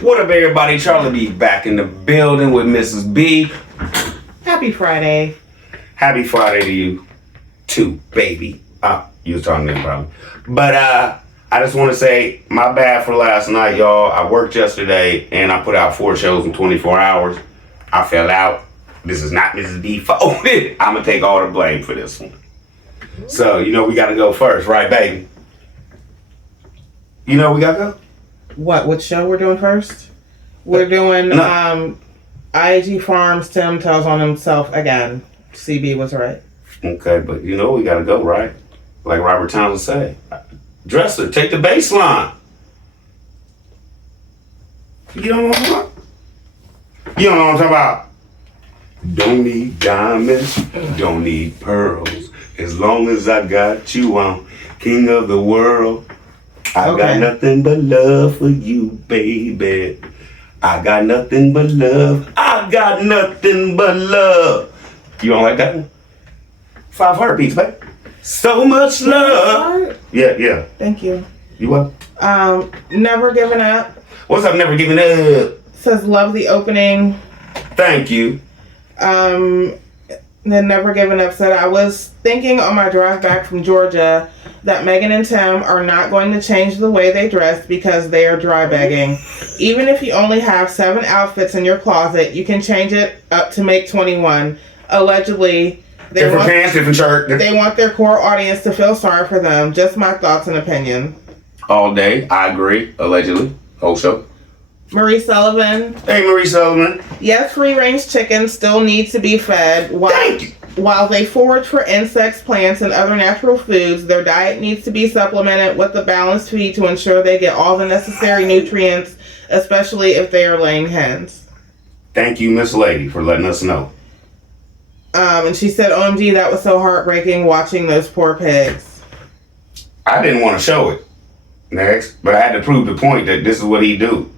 What up, everybody? Charlie B back in the building with Mrs. B. Happy Friday. Happy Friday to you, too, baby. You was talking to me, probably. But I just want to say, my bad for last night, y'all. I worked yesterday, and I put out 4 shows in 24 hours. I fell out. This is not Mrs. B fault. I'm going to take all the blame for this one. So, we got to go first, right, baby? We got to go? Which show we're doing first? We're doing IAG Farms, Tim Tells on Himself again. CB was right. Okay, but we got to go, right? Like Robert Townsend say. Dresser, take the bass line. You don't know what I'm talking about? You don't know what I'm talking about? Don't need diamonds, don't need pearls. As long as I got you, I'm king of the world. I got nothing but love for you, baby. I got nothing but love. I got nothing but love. You don't like that one? 5 heartbeats, baby. So much love. Yeah. Thank you. You what? Never Giving Up. What's up, Never Giving Up? Says love the opening. Thank you. Then Never Giving Up said, I was thinking on my drive back from Georgia that Megan and Tim are not going to change the way they dress because they are dry bagging. Even if you only have 7 outfits in your closet, you can change it up to make 21. Allegedly, different pants, different shirt. They want their core audience to feel sorry for them. Just my thoughts and opinion. All day, I agree. Allegedly, whole show. Marie Sullivan. Hey, Marie Sullivan. Yes, free-range chickens still need to be fed. Thank you. While they forage for insects, plants, and other natural foods, their diet needs to be supplemented with a balanced feed to ensure they get all the necessary nutrients, especially if they are laying hens. Thank you, Miss Lady, for letting us know. And she said, OMG, that was so heartbreaking watching those poor pigs. I didn't want to show it next, but I had to prove the point that this is what he do.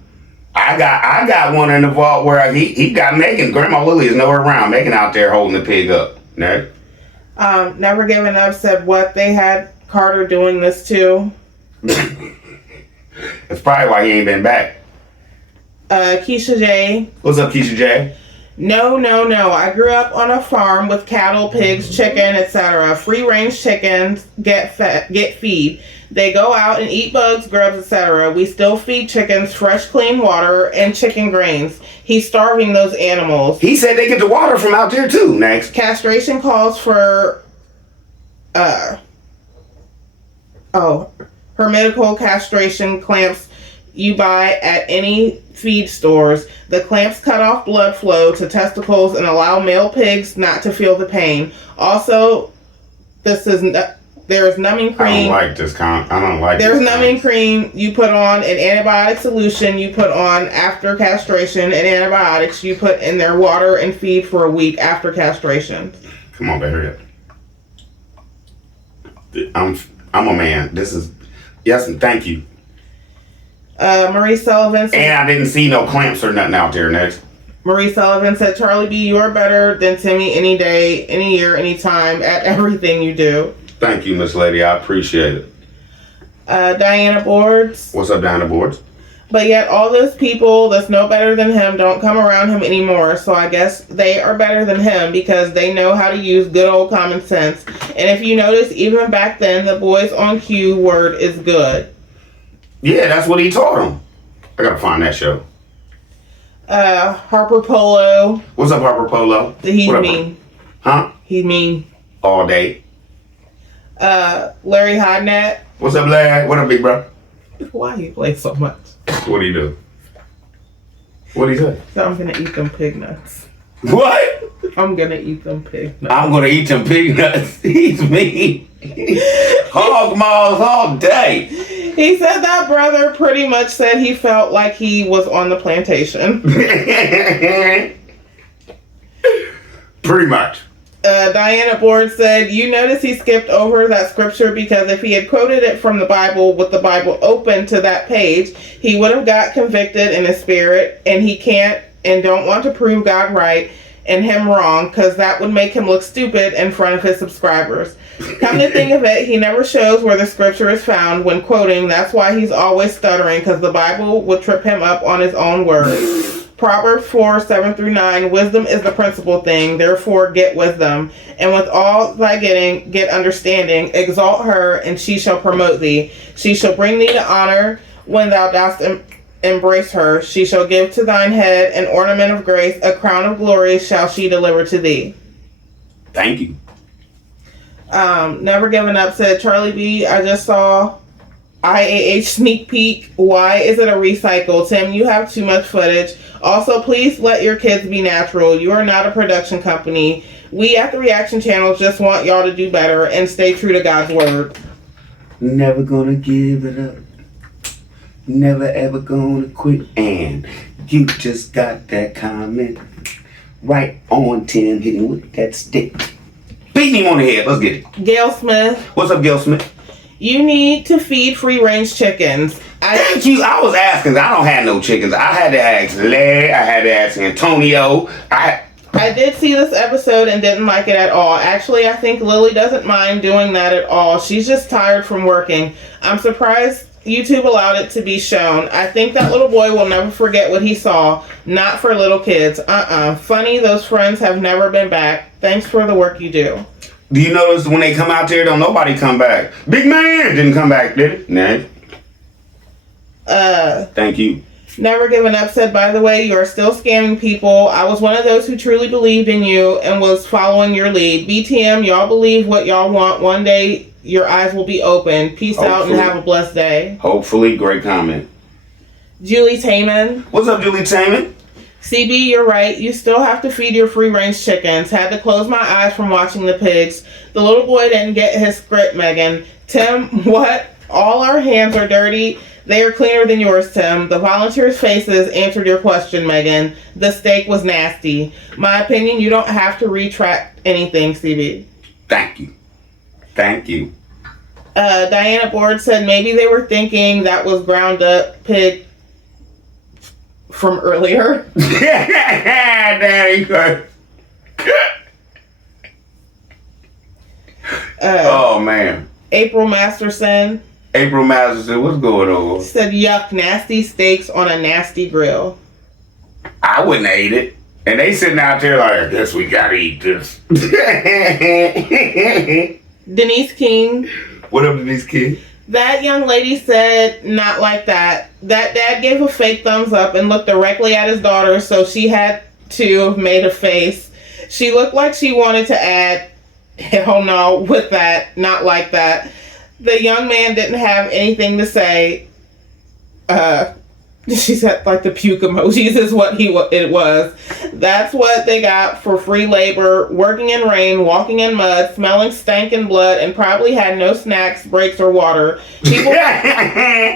I got one in the vault where he got Megan. Grandma Lily is nowhere around. Megan out there holding the pig up. Next. Never Giving Up said what they had Carter doing this too. That's probably why he ain't been back. Keisha J. What's up, Keisha J? No. I grew up on a farm with cattle, pigs, chicken, etc. Free-range chickens get feed. They go out and eat bugs, grubs, etc. We still feed chickens fresh, clean water and chicken grains. He's starving those animals. He said they get the water from out there too. Next. Castration calls for hermetical castration clamps you buy at any feed stores. The clamps cut off blood flow to testicles and allow male pigs not to feel the pain. Also, there is numbing cream. I don't like this There's numbing cream you put on, an antibiotic solution you put on after castration, and antibiotics you put in their water and feed for a week after castration. Come on, baby. I'm a man. This is yes, and thank you. Marie Sullivan said, and I didn't see no clamps or nothing out there. Next. Marie Sullivan said, Charlie B, you're better than Timmy any day, any year, any time at everything you do. Thank you, Miss Lady. I appreciate it. Diana Boards. What's up, Diana Boards? But yet all those people that's no better than him don't come around him anymore. So I guess they are better than him because they know how to use good old common sense. And if you notice, even back then, the boys on cue word is good. Yeah, that's what he taught him. I gotta find that show. Harper Polo. What's up, Harper Polo? He's mean. Huh? He's mean. All day. Larry Hodnett. What's up, Larry? What up, big bro? Why you play so much? What do you do? What do you say? So I'm gonna eat them pig nuts. What? I'm gonna eat them pig nuts. I'm gonna eat them pig nuts. He's mean. Hog maws all day. He said that brother pretty much said he felt like he was on the plantation. Pretty much. Diana Board said, you notice he skipped over that scripture because if he had quoted it from the Bible with the Bible open to that page, he would have got convicted in his spirit, and he can't and don't want to prove God right and him wrong, because that would make him look stupid in front of his subscribers. Come to think of it, he never shows where the scripture is found when quoting. That's why he's always stuttering, because the Bible would trip him up on his own words. Proverbs 4:7-9, wisdom is the principal thing, therefore get wisdom. And with all thy getting, get understanding. Exalt her, and she shall promote thee. She shall bring thee to honor when thou dost embrace her. She shall give to thine head an ornament of grace, a crown of glory shall she deliver to thee. Thank you. Never Giving Up said, Charlie B, I just saw IAH sneak peek. Why is it a recycle? Tim, you have too much footage. Also, please let your kids be natural. You are not a production company. We at the Reaction Channel just want y'all to do better and stay true to God's word. Never gonna give it up. Never ever gonna quit. And you just got that comment right on, Tim. Hit him with that stick. Beat him on the head. Let's get it. Gail Smith, What's up, Gail Smith? you need to feed free-range chickens. Thank you. I was asking. I don't have no chickens. I had to ask Larry. I had to ask Antonio. I did see this episode and didn't like it at all. Actually, I think Lily doesn't mind doing that at all. She's just tired from working. I'm surprised YouTube allowed it to be shown. I think that little boy will never forget what he saw. Not for little kids. Funny, those friends have never been back. Thanks for the work you do. Do you notice when they come out there, don't nobody come back? Big Man didn't come back, did it? Nah. Thank you. Never Giving Up said, by the way, you are still scamming people. I was one of those who truly believed in you and was following your lead. BTM, y'all believe what y'all want. One day, your eyes will be open. Peace out and have a blessed day. Hopefully. Great comment. Julie Taman. What's up, Julie Taman? CB, you're right. You still have to feed your free-range chickens. Had to close my eyes from watching the pigs. The little boy didn't get his script, Megan. Tim, what? All our hands are dirty. They are cleaner than yours, Tim. The volunteers' faces answered your question, Megan. The steak was nasty. My opinion, you don't have to retract anything, CB. Thank you. Thank you. Diana Board said maybe they were thinking that was ground up pig from earlier. There you go. Oh, man. April Masterson. April Masterson, what's going on? Said, yuck, nasty steaks on a nasty grill. I wouldn't have ate it. And they sitting out there like, I guess we gotta eat this. Denise King. What up, Denise King? That young lady said, not like that. That dad gave a fake thumbs up and looked directly at his daughter, so she had to have made a face. She looked like she wanted to add, hell no, with that, not like that. The young man didn't have anything to say. She said, like, the puke emojis is what it was. That's what they got for free labor, working in rain, walking in mud, smelling stinking blood, and probably had no snacks, breaks, or water.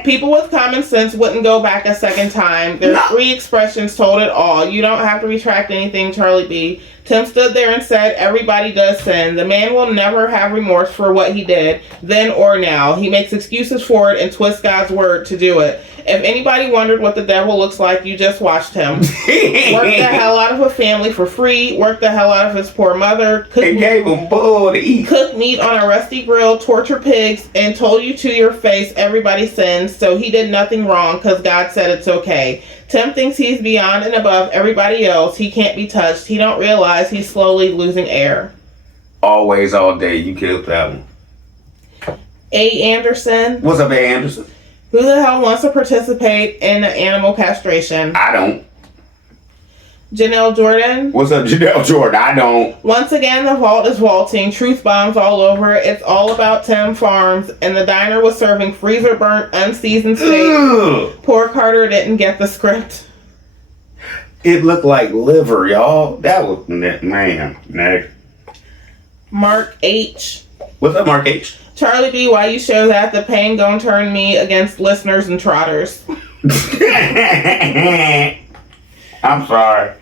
People with common sense wouldn't go back a second time. Their three expressions told it all. You don't have to retract anything, Charlie B. Tim stood there and said, everybody does sin. The man will never have remorse for what he did, then or now. He makes excuses for it and twists God's word to do it. If anybody wondered what the devil looks like, you just watched him. Worked the hell out of a family for free, worked the hell out of his poor mother, They gave him bull to eat. Cooked meat on a rusty grill, torture pigs, and told you to your face everybody sins, so he did nothing wrong because God said it's okay. Tim thinks he's beyond and above everybody else. He can't be touched. He don't realize he's slowly losing air. Always, all day. You killed that one. A. Anderson. What's up, A. Anderson? Who the hell wants to participate in animal castration? I don't. Janelle Jordan. What's up, Janelle Jordan? I don't. Once again, the vault is vaulting. Truth bombs all over. It's all about Tim Farms, and the diner was serving freezer burnt, unseasoned steak. Ugh. Poor Carter didn't get the script. It looked like liver, y'all. That was, man. Next. Mark H. What's up, Mark H? Charlie B, why you show that? The pain gon' turn me against listeners and trotters. I'm sorry.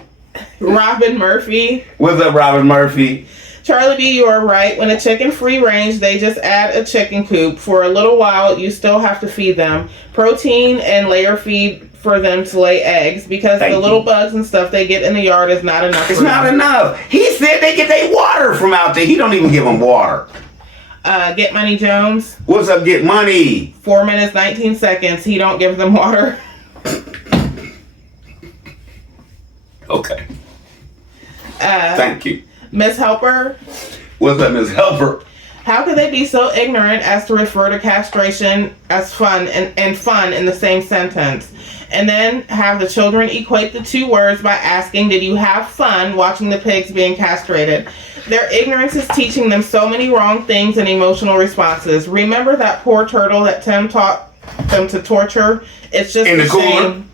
Robin Murphy. What's up, Robin Murphy? Charlie B, you are right. When a chicken free range, they just add a chicken coop. For a little while, you still have to feed them protein and layer feed for them to lay eggs because Thank the you. little bugs and stuff they get in the yard is not enough. It's for not them. enough. He said they get their water from out there. He don't even give them water. Get Money Jones, What's up, Get Money? 4 minutes 19 seconds. He don't give them water. Okay. Uh, Thank you. Miss Helper, What's up, Miss Helper? how could they be so ignorant as to refer to castration as fun and fun in the same sentence? And then have the children equate the two words by asking, did you have fun watching the pigs being castrated? Their ignorance is teaching them so many wrong things and emotional responses. Remember that poor turtle that Tim taught them to torture? It's just In the a cooler? shame.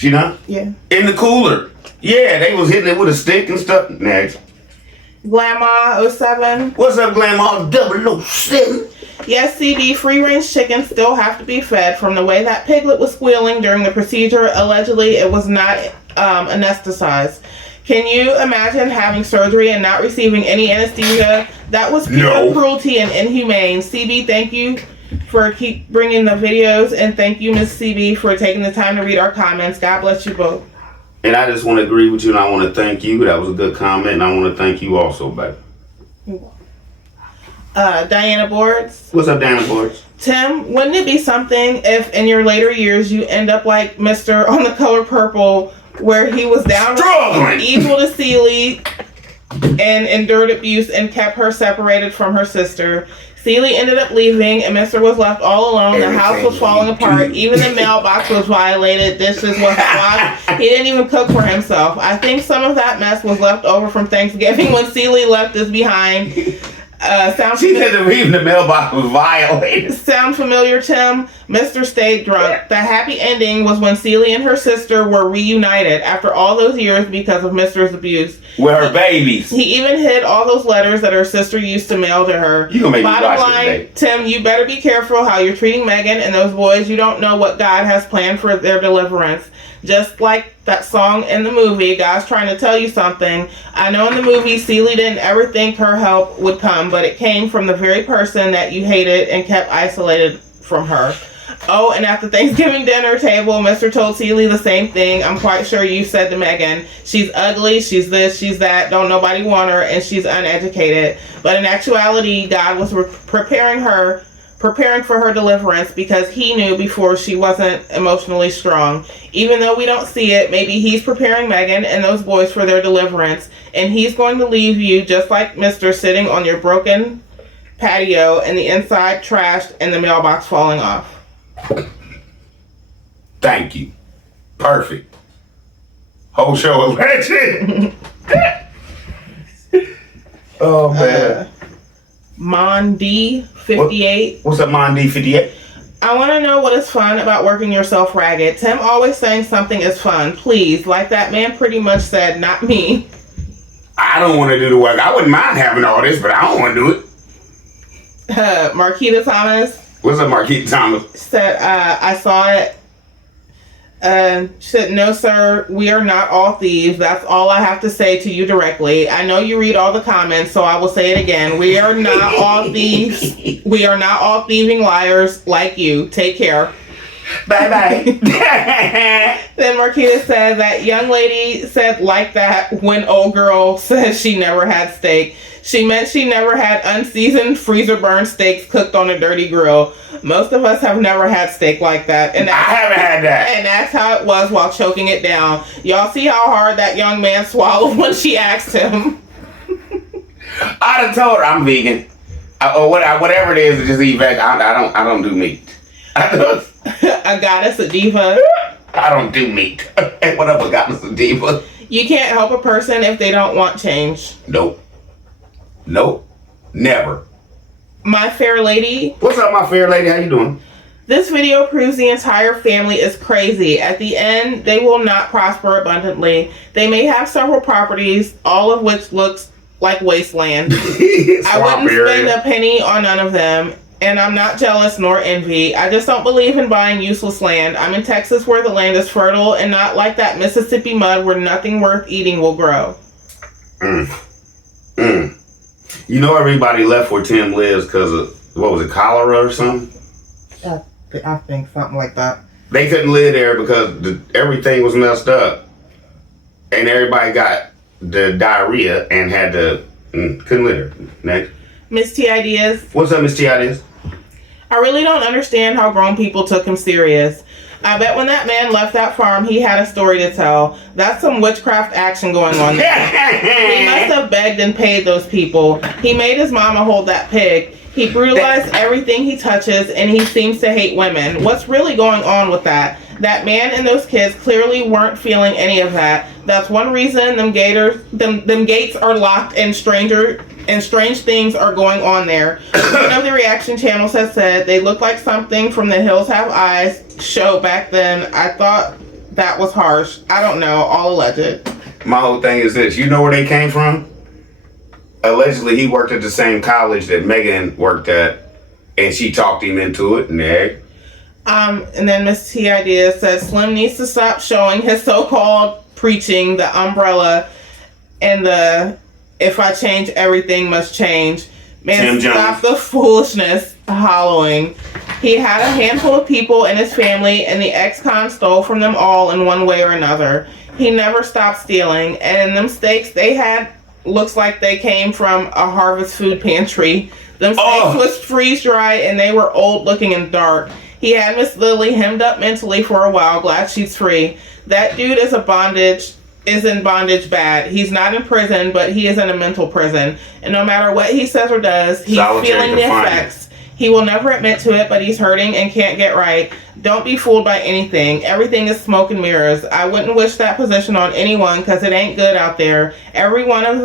You know? Yeah. In the cooler. Yeah, they was hitting it with a stick and stuff. Next. Grandma 07. What's up, Grandma 007? Yes, CB, free-range chickens still have to be fed. From the way that piglet was squealing during the procedure, allegedly it was not anesthetized. Can you imagine having surgery and not receiving any anesthesia? That was pure No. cruelty and inhumane. CB, thank you for keep bringing the videos, and thank you, Miss CB, for taking the time to read our comments. God bless you both. And I just want to agree with you, and I want to thank you. That was a good comment, and I want to thank you also, baby. Diana Boards. What's up, Dana Boys? Tim, wouldn't it be something if in your later years you end up like Mr. on The Color Purple, where he was down Struggling. evil to Celie and endured abuse and kept her separated from her sister? Celie ended up leaving and Mr. was left all alone. The house was falling apart. Even the mailbox was violated. Dishes was washed. He didn't even cook for himself. I think some of that mess was left over from Thanksgiving when Celie left us behind. She said that even the mailbox was violated. Sound familiar, Tim? Mr. stayed drunk. The happy ending was when Celie and her sister were reunited after all those years because of Mr.'s abuse. With her babies. He even hid all those letters that her sister used to mail to her. You gonna make me Bottom watch it line, today. Tim, you better be careful how you're treating Megan and those boys. You don't know what God has planned for their deliverance. Just like that song in the movie, God's trying to tell you something. I know in the movie, Celie didn't ever think her help would come, but it came from the very person that you hated and kept isolated from her. Oh, and at the Thanksgiving dinner table, Mr. told Celie the same thing. I'm quite sure you said to Megan, she's ugly, she's this, she's that, don't nobody want her, and she's uneducated. But in actuality, God was preparing for her deliverance because he knew before she wasn't emotionally strong. Even though we don't see it, maybe he's preparing Megan and those boys for their deliverance, and he's going to leave you just like Mr. sitting on your broken patio and the inside trashed and the mailbox falling off. Thank you. Perfect. Whole show is legend. Oh, man. Mon D 58. What's up, Mon D58? I want to know what is fun about working yourself ragged. Tim always saying something is fun. Please, like that man pretty much said, not me. I don't want to do the work. I wouldn't mind having all this, but I don't want to do it. Marquita Thomas What's up, Marquita Thomas? said, I saw it. She said, no, sir, we are not all thieves. That's all I have to say to you directly. I know you read all the comments, so I will say it again. We are not all thieves. We are not all thieving liars like you. Take care. Bye-bye. Then Marquita said that young lady said like that when old girl says she never had steak. She meant she never had unseasoned freezer burned steaks cooked on a dirty grill. Most of us have never had steak like that. And I haven't had that. And that's how it was while choking it down. Y'all see how hard that young man swallowed when she asked him. I done told her I'm vegan. Or whatever it is, just eat veg. I don't do meat. A goddess, a diva. I don't do meat. What up, a goddess, a diva? You can't help a person if they don't want change. Nope. Never. My fair lady. What's up, my fair lady? How you doing? This video proves the entire family is crazy. At the end, they will not prosper abundantly. They may have several properties, all of which looks like wasteland. I wouldn't spend a penny on none of them. And I'm not jealous nor envy. I just don't believe in buying useless land. I'm in Texas where the land is fertile and not like that Mississippi mud where nothing worth eating will grow. You know everybody left where Tim lives because of, what was it, cholera or something? I think something like that. They couldn't live there because everything was messed up. And everybody got the diarrhea and had to, couldn't live there. Next. Miss T Ideas. What's up, Miss T Ideas? I really don't understand how grown people took him serious. I bet when that man left that farm, he had a story to tell. That's some witchcraft action going on there. He must have begged and paid those people. He made his mama hold that pig. He brutalized everything he touches, and he seems to hate women. What's really going on with that? That man and those kids clearly weren't feeling any of that. That's one reason them gates are locked and strange things are going on there. One of the reaction channels has said they look like something from The Hills Have Eyes show back then. I thought that was harsh. I don't know. All alleged. My whole thing is this. You know where they came from? Allegedly, he worked at the same college that Megan worked at, and she talked him into it, and and then Miss T Idea says Slim needs to stop showing his so-called preaching, the umbrella, and the if I change, everything must change. Man, stop the foolishness hollowing. He had a handful of people in his family, and the ex-con stole from them all in one way or another. He never stopped stealing, and them steaks they had looks like they came from a Harvest Food Pantry. Them steaks was freeze-dried, and they were old-looking and dark. He had Miss Lily hemmed up mentally for a while. Glad she's free. That dude is in bondage bad. He's not in prison, but he is in a mental prison. And no matter what he says or does, he's feeling the effects. He will never admit to it, but he's hurting and can't get right. Don't be fooled by anything. Everything is smoke and mirrors. I wouldn't wish that position on anyone because it ain't good out there. Every one of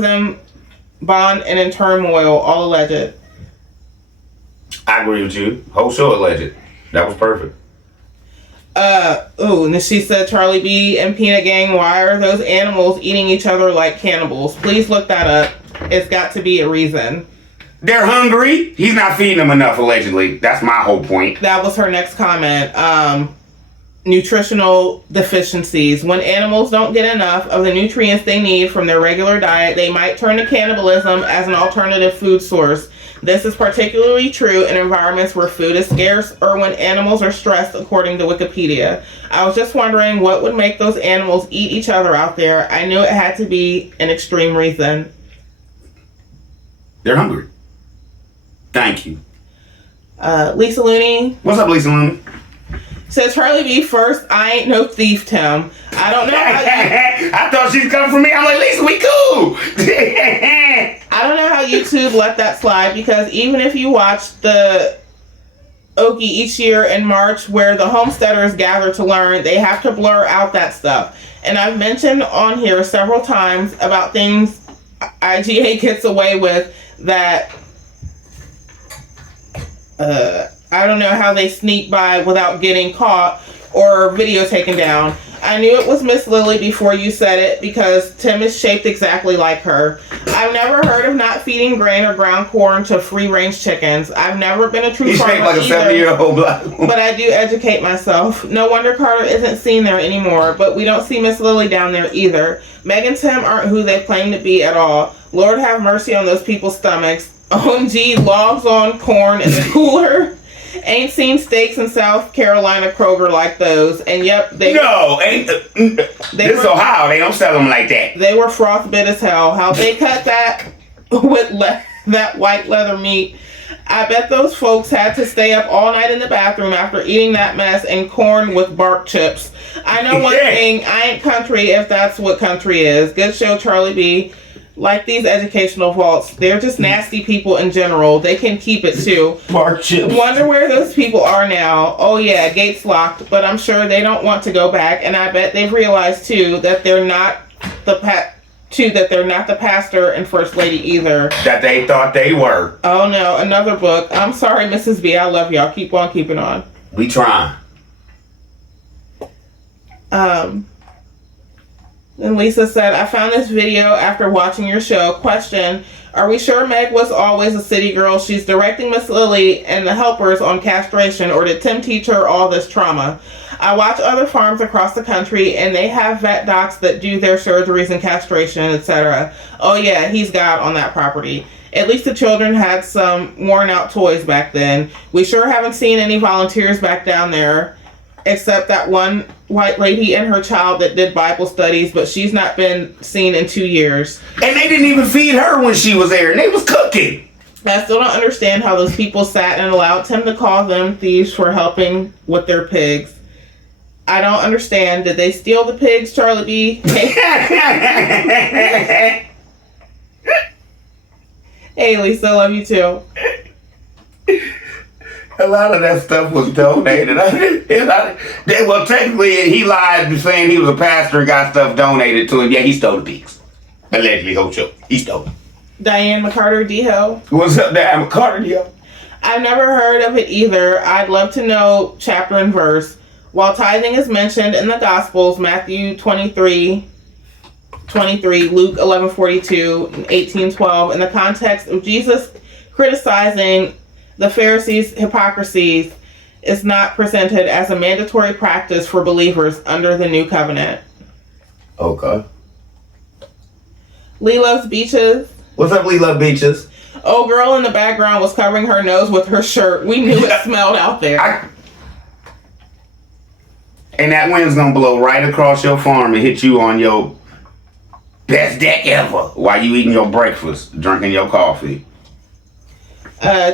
them bond and in turmoil, all alleged. I agree with you. Whole show alleged. That was perfect. And she said, Charlie B and Peanut Gang, why are those animals eating each other like cannibals? Please look that up. It's got to be a reason. They're hungry. He's not feeding them enough, allegedly. That's my whole point. That was her next comment. Nutritional deficiencies. When animals don't get enough of the nutrients they need from their regular diet, they might turn to cannibalism as an alternative food source. This is particularly true in environments where food is scarce or when animals are stressed, according to Wikipedia. I was just wondering what would make those animals eat each other out there. I knew it had to be an extreme reason. They're hungry. Thank you. Lisa Looney. What's up, Lisa Looney? Says Charlie B first, I ain't no thief, Tim. I don't know how you... I thought she's coming for me. I'm like, Lisa, we cool. I don't know how YouTube let that slide because even if you watch the Okie each year in March where the homesteaders gather to learn, they have to blur out that stuff. And I've mentioned on here several times about things IGA gets away with that I don't know how they sneak by without getting caught or video taken down. I knew it was Miss Lily before you said it because Tim is shaped exactly like her. I've never heard of not feeding grain or ground corn to free-range chickens. I've never been a true farmer like either. A 70-year-old black woman. But I do educate myself. No wonder Carter isn't seen there anymore, but we don't see Miss Lily down there either. Meg and Tim aren't who they claim to be at all. Lord have mercy on those people's stomachs. OMG, logs on corn in the cooler. Ain't seen steaks in South Carolina Kroger like those, and yep, this is Ohio. They don't sell them like that. They were frostbit as hell. How they cut that with that white leather meat. I bet those folks had to stay up all night in the bathroom after eating that mess and corn with bark chips. I know one thing, I ain't country if that's what country is. Good show, Charlie B. Like these educational vaults, they're just nasty people in general. They can keep it too. Bark chips. Wonder where those people are now. Oh yeah, gates locked, but I'm sure they don't want to go back. And I bet they've realized too that they're not the pastor and first lady either. That they thought they were. Oh no, another book. I'm sorry, Mrs. B. I love y'all. Keep on keeping on. We trying. And Lisa said, I found this video after watching your show. Question, Are we sure Meg was always a city girl? She's directing Miss Lily and the helpers on castration, or did Tim teach her all this trauma? I watch other farms across the country, and they have vet docs that do their surgeries and castration, etc. Oh yeah, he's God on that property. At least the children had some worn out toys back then. We sure haven't seen any volunteers back down there, except that one white lady and her child that did Bible studies, but she's not been seen in 2 years. And they didn't even feed her when she was there, and they was cooking. I still don't understand how those people sat and allowed Tim to call them thieves for helping with their pigs. I don't understand. Did they steal the pigs, Charlie B? Hey, Lisa, love you too. A lot of that stuff was donated. Well, technically, he lied saying he was a pastor and got stuff donated to him. Yeah, he stole the pigs. Allegedly, whole show. He stole them. Diane McCarter, D-Ho. What's up, Diane McCarter, yo? I've never heard of it either. I'd love to know chapter and verse. While tithing is mentioned in the Gospels, Matthew 23, Luke 11:42, and 18:12, in the context of Jesus criticizing the Pharisees' hypocrisies, is not presented as a mandatory practice for believers under the new covenant. Okay. Lilo's Beaches. What's up, Lila Beaches? Oh, girl in the background was covering her nose with her shirt. We knew it smelled out there. And that wind's gonna blow right across your farm and hit you on your best deck ever while you eating your breakfast, drinking your coffee.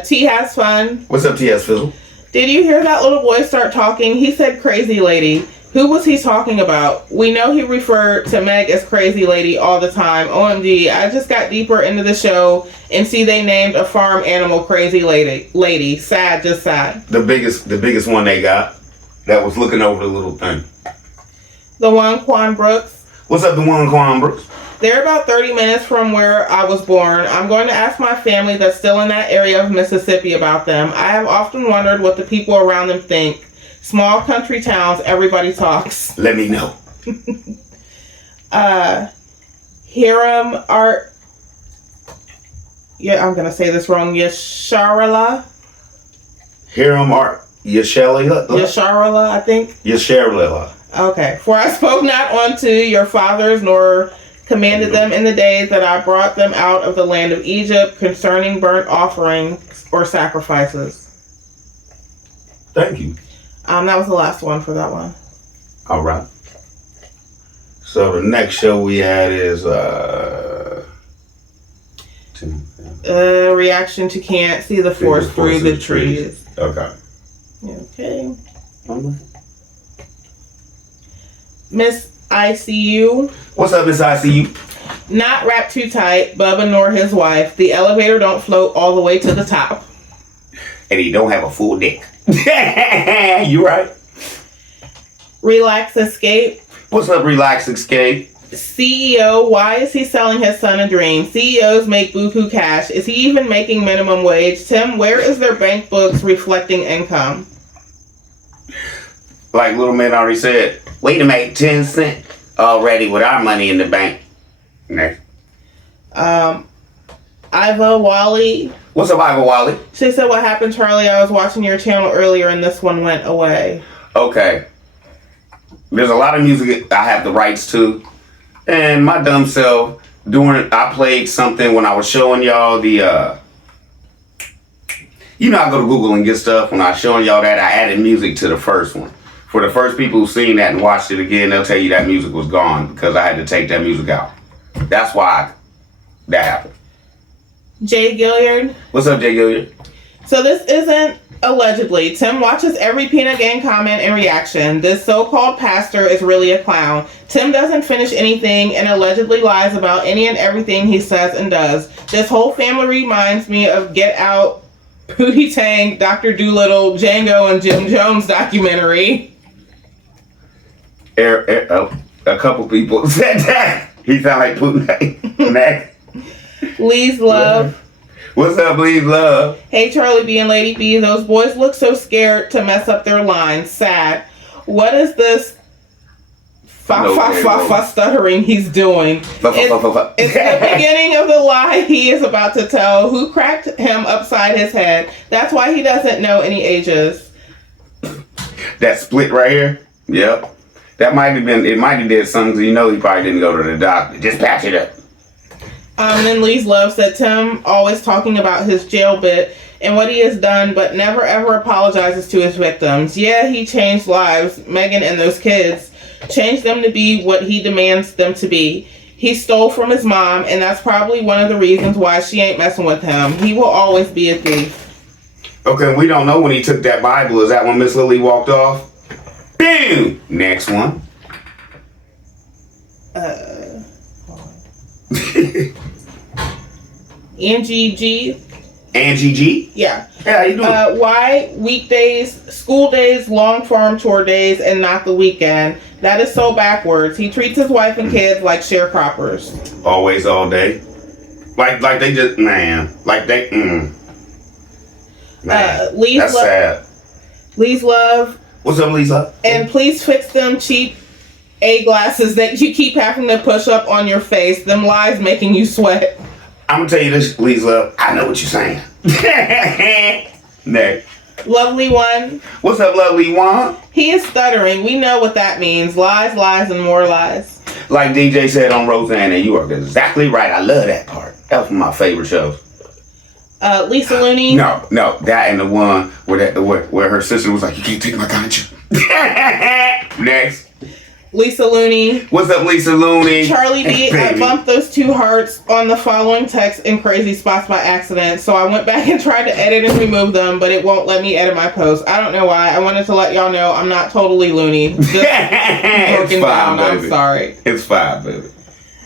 T has fun. What's up, T.S. Fizzle? Did you hear that little boy start talking? He said crazy lady. Who was he talking about? We know he referred to Meg as crazy lady all the time. OMG, I just got deeper into the show and see they named a farm animal crazy lady. Sad, just sad. The biggest one they got that was looking over the little thing. The one Quan Brooks. What's up, the one Quan Brooks? They're about 30 minutes from where I was born. I'm going to ask my family that's still in that area of Mississippi about them. I have often wondered what the people around them think. Small country towns, everybody talks. Let me know. Hiram Art. Yeah, I'm going to say this wrong. Yasharala. Hiram Art. Yasharala, I think. Yasharala. Okay. For I spoke not unto your fathers, nor commanded them in the day that I brought them out of the land of Egypt concerning burnt offerings or sacrifices. Thank you. That was the last one for that one. All right. So the next show we had is reaction to Can't See the Forest Through the Trees. Okay. Okay. Miss ICU. What's up, Miss ICU? Not wrapped too tight, Bubba nor his wife. The elevator don't float all the way to the top. And he don't have a full dick. You right. Relax Escape. What's up, Relax Escape? CEO, why is he selling his son a dream? CEOs make buku cash. Is he even making minimum wage? Tim, where is their bank books reflecting income? Like Little Man already said, we to make 10 cents already with our money in the bank. Next. Iva Wally. What's up, Iva Wally? She said, what happened, Charlie? I was watching your channel earlier and this one went away. Okay. There's a lot of music I have the rights to. And my dumb self, I played something when I was showing y'all the, you know, I go to Google and get stuff. When I was showing y'all that, I added music to the first one. For the first people who've seen that and watched it again, they'll tell you that music was gone because I had to take that music out. That's why that happened. Jay Gilliard. What's up, Jay Gilliard? So this isn't allegedly. Tim watches every Peanut Gang comment and reaction. This so-called pastor is really a clown. Tim doesn't finish anything and allegedly lies about any and everything he says and does. This whole family reminds me of Get Out, Pootie Tang, Dr. Doolittle, Django, and Jim Jones documentary. A couple people said that. He sound like Pootie Tang. Lee's Love. What's up, Lee's Love? Hey, Charlie B and Lady B. Those boys look so scared to mess up their lines. Sad. What is this stuttering he's doing. It's the beginning of the lie he is about to tell. Who cracked him upside his head? That's why he doesn't know any ages. That split right here? Yep. That might have been, it might have did something, 'cause you know he probably didn't go to the doctor. Just patch it up. Then Lee's Love said Tim always talking about his jail bit and what he has done, but never ever apologizes to his victims. Yeah, he changed lives, Megan and those kids, changed them to be what he demands them to be. He stole from his mom, and that's probably one of the reasons why she ain't messing with him. He will always be a thief. Okay, we don't know when he took that Bible. Is that when Miss Lily walked off? Boom! Next one. Angie G. Angie G? Yeah. Hey, how you doing? Why weekdays, school days, long farm chore days, and not the weekend? That is so backwards. He treats his wife and kids like sharecroppers. Always, all day. Like they just, man. Like they, Man, that's sad. Lee's Love. What's up, Lisa? And please fix them cheap A glasses that you keep having to push up on your face. Them lies making you sweat. I'm gonna tell you this, Lisa. I know what you're saying. Next. Lovely one. What's up, lovely one? He is stuttering. We know what that means. Lies, lies, and more lies. Like DJ said on Roseanne, and you are exactly right. I love that part. That was one of my favorite shows. Lisa Looney. No, that and the one where her sister was like, "You can't take my conscience." Next. Lisa Looney. What's up, Lisa Looney? Charlie D. I bumped those 2 hearts on the following text in crazy spots by accident, so I went back and tried to edit and remove them, but it won't let me edit my post. I don't know why. I wanted to let y'all know I'm not totally loony. Just broken down. Baby. I'm sorry. It's fine, baby.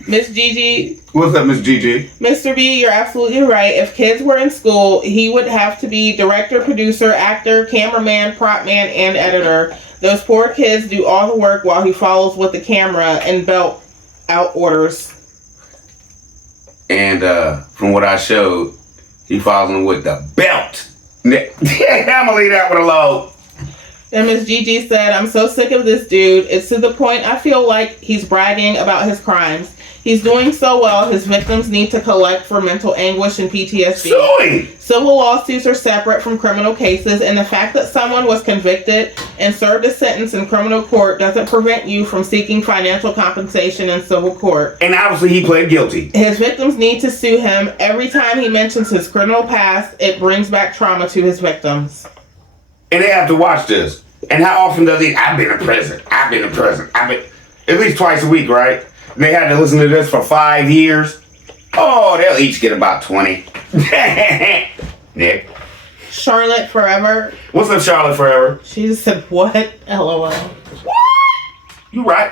Miss Gigi. What's up, Miss Gigi? Mr. B, you're absolutely right. If kids were in school, he would have to be director, producer, actor, cameraman, prop man, and editor. Those poor kids do all the work while he follows with the camera and belt out orders. And from what I showed, he follows them with the belt. I'm gonna leave that one alone. And Miss Gigi said, I'm so sick of this dude. It's to the point I feel like he's bragging about his crimes. He's doing so well, his victims need to collect for mental anguish and PTSD. Suing. Civil lawsuits are separate from criminal cases, and the fact that someone was convicted and served a sentence in criminal court doesn't prevent you from seeking financial compensation in civil court. And obviously he pled guilty. His victims need to sue him. Every time he mentions his criminal past, it brings back trauma to his victims. And they have to watch this. And how often does he? I've been in prison. At least twice a week, right? And they had to listen to this for 5 years. Oh, they'll each get about 20. Nick. Charlotte Forever. What's up, Charlotte Forever? She just said, what? LOL. What? You right.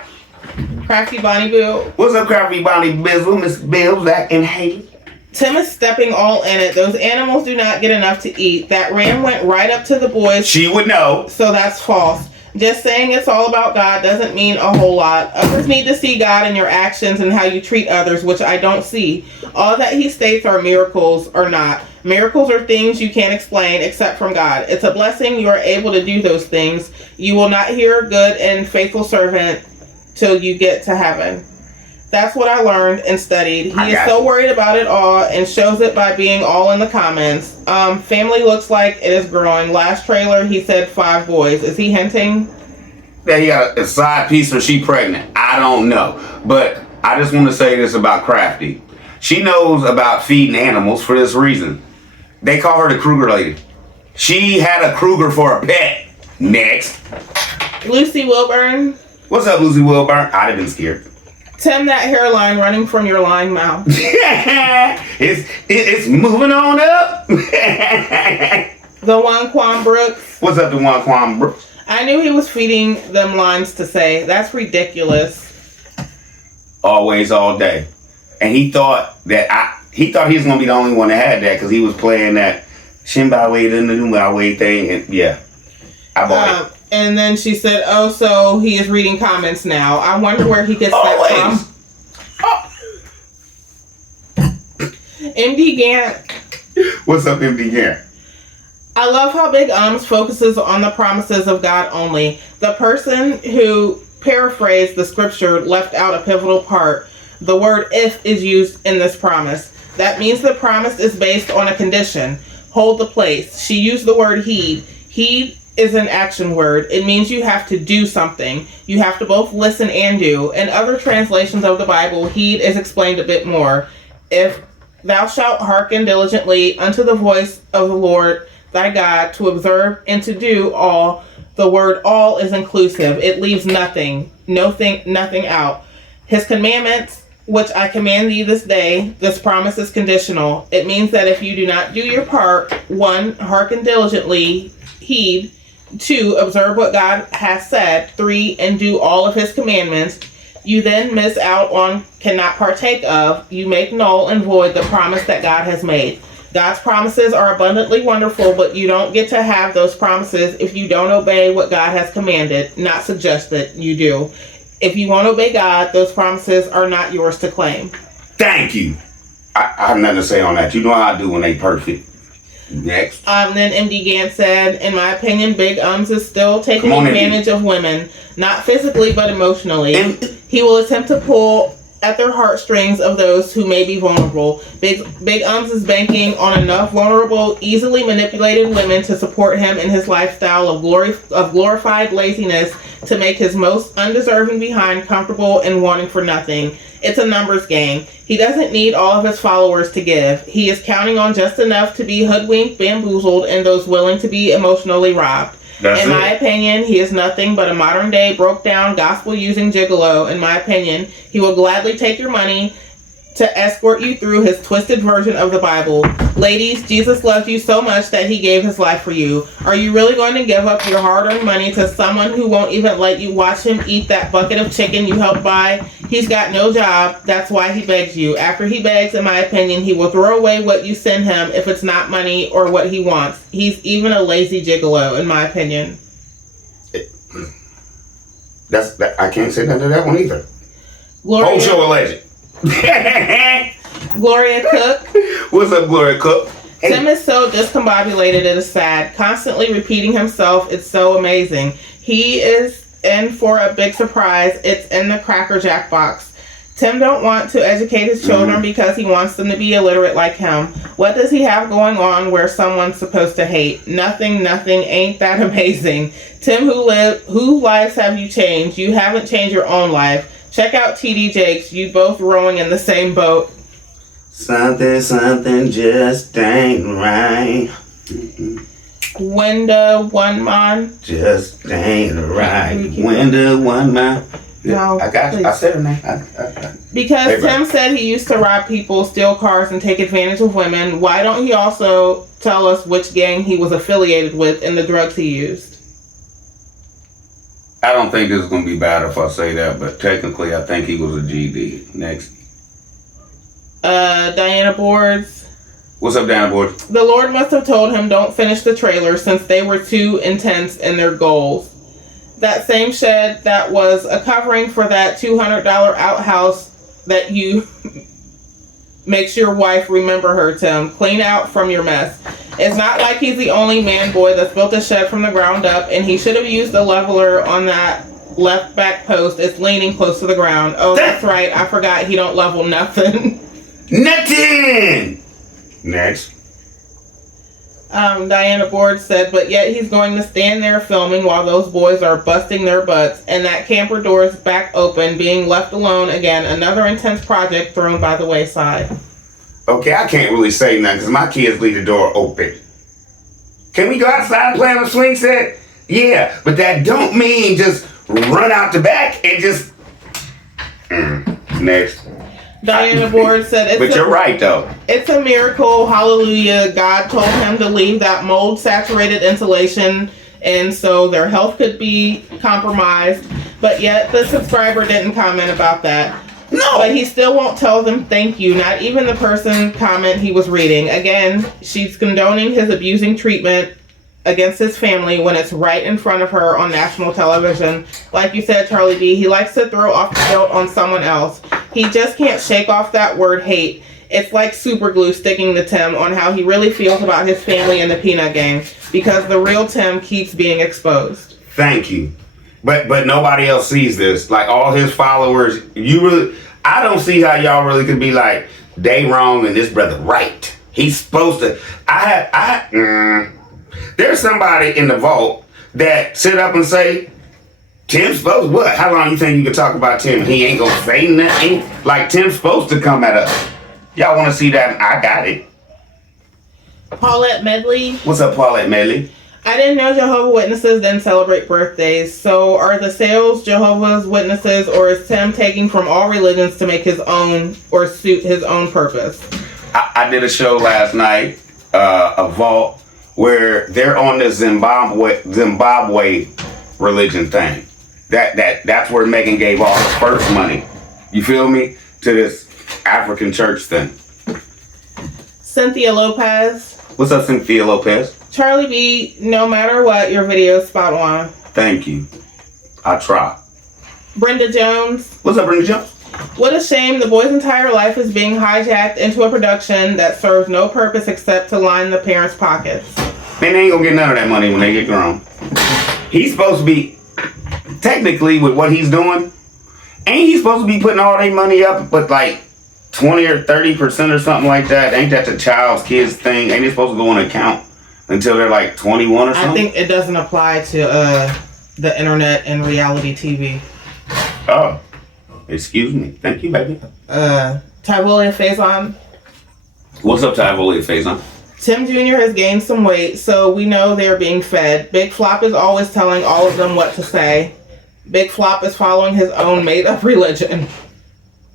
Crafty Bonnie Boo. What's up, Crafty Bonnie Bizzle, Miss Bill, Zach, and Haley? Tim is stepping all in it. Those animals do not get enough to eat. That ram went right up to the boys. She would know. So that's false. Just saying it's all about God doesn't mean a whole lot. Others need to see God in your actions and how you treat others, which I don't see. All that he states are miracles or not. Miracles are things you can't explain except from God. It's a blessing you are able to do those things. You will not hear good and faithful servant till you get to heaven. That's what I learned and studied. He is so worried about it all and shows it by being all in the comments. Family looks like it is growing. Last trailer, he said 5 boys. Is he hinting that he got a side piece or she pregnant? I don't know. But I just want to say this about Crafty. She knows about feeding animals for this reason. They call her the Kruger lady. She had a Kruger for a pet. Next. Lucy Wilburn. What's up, Lucy Wilburn? I'd have been scared. Tim, that hairline running from your lying mouth. it's moving on up. The one Quan Brooks. What's up, the one Quan Brooks? I knew he was feeding them lines to say. That's ridiculous. Always, all day. And he thought he was gonna be the only one that had that because he was playing that Shimbawe the Numawe thing, and yeah, I bought it. And then she said, "Oh, so he is reading comments now. I wonder where he gets that from." MD Gant. What's up, MD Gant? I love how Big Ums focuses on the promises of God only. The person who paraphrase the scripture left out a pivotal part. The word if is used in this promise. That means the promise is based on a condition. Hold the place. She used the word heed. Heed is an action word. It means you have to do something. You have to both listen and do. In other translations of the Bible, heed is explained a bit more. If thou shalt hearken diligently unto the voice of the Lord thy God to observe and to do all, the word all is inclusive. It leaves nothing out. His commandments, which I command thee this day, this promise is conditional. It means that if you do not do your part, 1, hearken diligently, heed, 2, observe what God has said, 3, and do all of his commandments, you then miss out on, cannot partake of, you make null and void the promise that God has made. God's promises are abundantly wonderful, but you don't get to have those promises if you don't obey what God has commanded, not suggested you do. If you won't obey God, those promises are not yours to claim. Thank you. I have nothing to say on that. You know how I do when they perfect. Next. Then MD Gant said, in my opinion, Big Ums is still taking advantage of women, not physically but emotionally. He will attempt to pull at their heartstrings of those who may be vulnerable. Big Ums is banking on enough vulnerable, easily manipulated women to support him in his lifestyle of glorified laziness to make his most undeserving behind comfortable and wanting for nothing. It's a numbers game. He doesn't need all of his followers to give. He is counting on just enough to be hoodwinked, bamboozled, and those willing to be emotionally robbed. In my opinion, he is nothing but a modern day broke down gospel using gigolo. In my opinion, he will gladly take your money to escort you through his twisted version of the Bible. Ladies, Jesus loves you so much that he gave his life for you. Are you really going to give up your hard-earned money to someone who won't even let you watch him eat that bucket of chicken you helped buy? He's got no job. That's why he begs you. After he begs, in my opinion, he will throw away what you send him if it's not money or what he wants. He's even a lazy gigolo, in my opinion. I can't say nothing to that one either. Gloria, Whole show a legend. Gloria Cook. What's up, Gloria Cook? Hey. Tim is so discombobulated, it is sad. Constantly repeating himself, it's so amazing. He is in for a big surprise. It's in the Cracker Jack box. Tim don't want to educate his children because he wants them to be illiterate like him. What does he have going on where someone's supposed to hate? Nothing, ain't that amazing. Tim, whose lives have you changed? You haven't changed your own life. Check out TD Jakes. You both rowing in the same boat. Something just ain't right. Wenda One Man. Just ain't right. Wenda One Man. No, I got you. I said her name. Because Tim said he used to rob people, steal cars, and take advantage of women. Why don't he also tell us which gang he was affiliated with and the drugs he used? I don't think this is going to be bad if I say that, but technically I think he was a GD. Next. Diana Boards. What's up, Diana Boards? The Lord must have told him don't finish the trailer since they were too intense in their goals. That same shed that was a covering for that $200 outhouse that you makes your wife remember her, Tim. Clean out from your mess. It's not like he's the only man boy that's built a shed from the ground up, and he should have used a leveler on that left back post. It's leaning close to the ground. Oh, that's right. I forgot he don't level nothing. Nothing! Next. Diana Board said, but yet he's going to stand there filming while those boys are busting their butts, and that camper door is back open, being left alone again. Another intense project thrown by the wayside. Okay, I can't really say nothing because my kids leave the door open. Can we go outside and play on a swing set? Yeah, but that don't mean just run out the back and just... Next. Diana Board said, but you're right, though. It's a miracle. Hallelujah. God told him to leave that mold-saturated insulation, and so their health could be compromised. But yet the subscriber didn't comment about that. No. But he still won't tell them thank you. Not even the person comment he was reading. Again, she's condoning his abusing treatment against his family when it's right in front of her on national television. Like you said, Charlie D, he likes to throw off the guilt on someone else. He just can't shake off that word hate. It's like super glue sticking to Tim on how he really feels about his family and the Peanut Gang, because the real Tim keeps being exposed. Thank you. But nobody else sees this. Like all his followers, I don't see how y'all really could be like, they wrong and this brother right. He's supposed to. There's somebody in the vault that sit up and say, Tim's supposed to what? How long you think you can talk about Tim? He ain't gonna say nothing. Like Tim's supposed to come at us. Y'all want to see that? I got it. Paulette Medley. What's up, Paulette Medley? I didn't know Jehovah's Witnesses didn't celebrate birthdays. So are the sales Jehovah's Witnesses, or is Tim taking from all religions to make his own or suit his own purpose? I did a show last night, a vault, where they're on the Zimbabwe religion thing. That's where Megan gave all her first money. You feel me? To this African church thing. Cynthia Lopez. What's up, Cynthia Lopez? Charlie B, no matter what, your video is spot on. Thank you. I try. Brenda Jones. What's up, Brenda Jones? What a shame the boy's entire life is being hijacked into a production that serves no purpose except to line the parents' pockets. Man, they ain't gonna get none of that money when they get grown. He's supposed to be, technically with what he's doing, ain't he supposed to be putting all their money up, but like 20 or 30% or something like that? Ain't that the child's kids thing? Ain't they supposed to go on account until they're like 21 or something? I think it doesn't apply to the internet and reality TV. Oh, excuse me. Thank you, baby. Tyvolia Faison. What's up, Tyvolia Faison? Tim Jr. has gained some weight, so we know they're being fed. Big Flop is always telling all of them what to say. Big Flop is following his own made-up religion.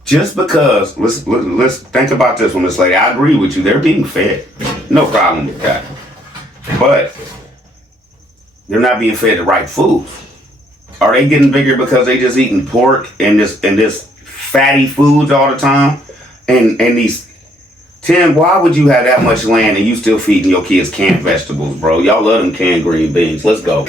Just because, let's think about this one, Miss Lady. I agree with you. They're being fed. No problem with that. But they're not being fed the right foods. Are they getting bigger because they just eating pork and this fatty foods all the time? And these, Tim, why would you have that much land and you still feeding your kids canned vegetables, bro? Y'all love them canned green beans. Let's go.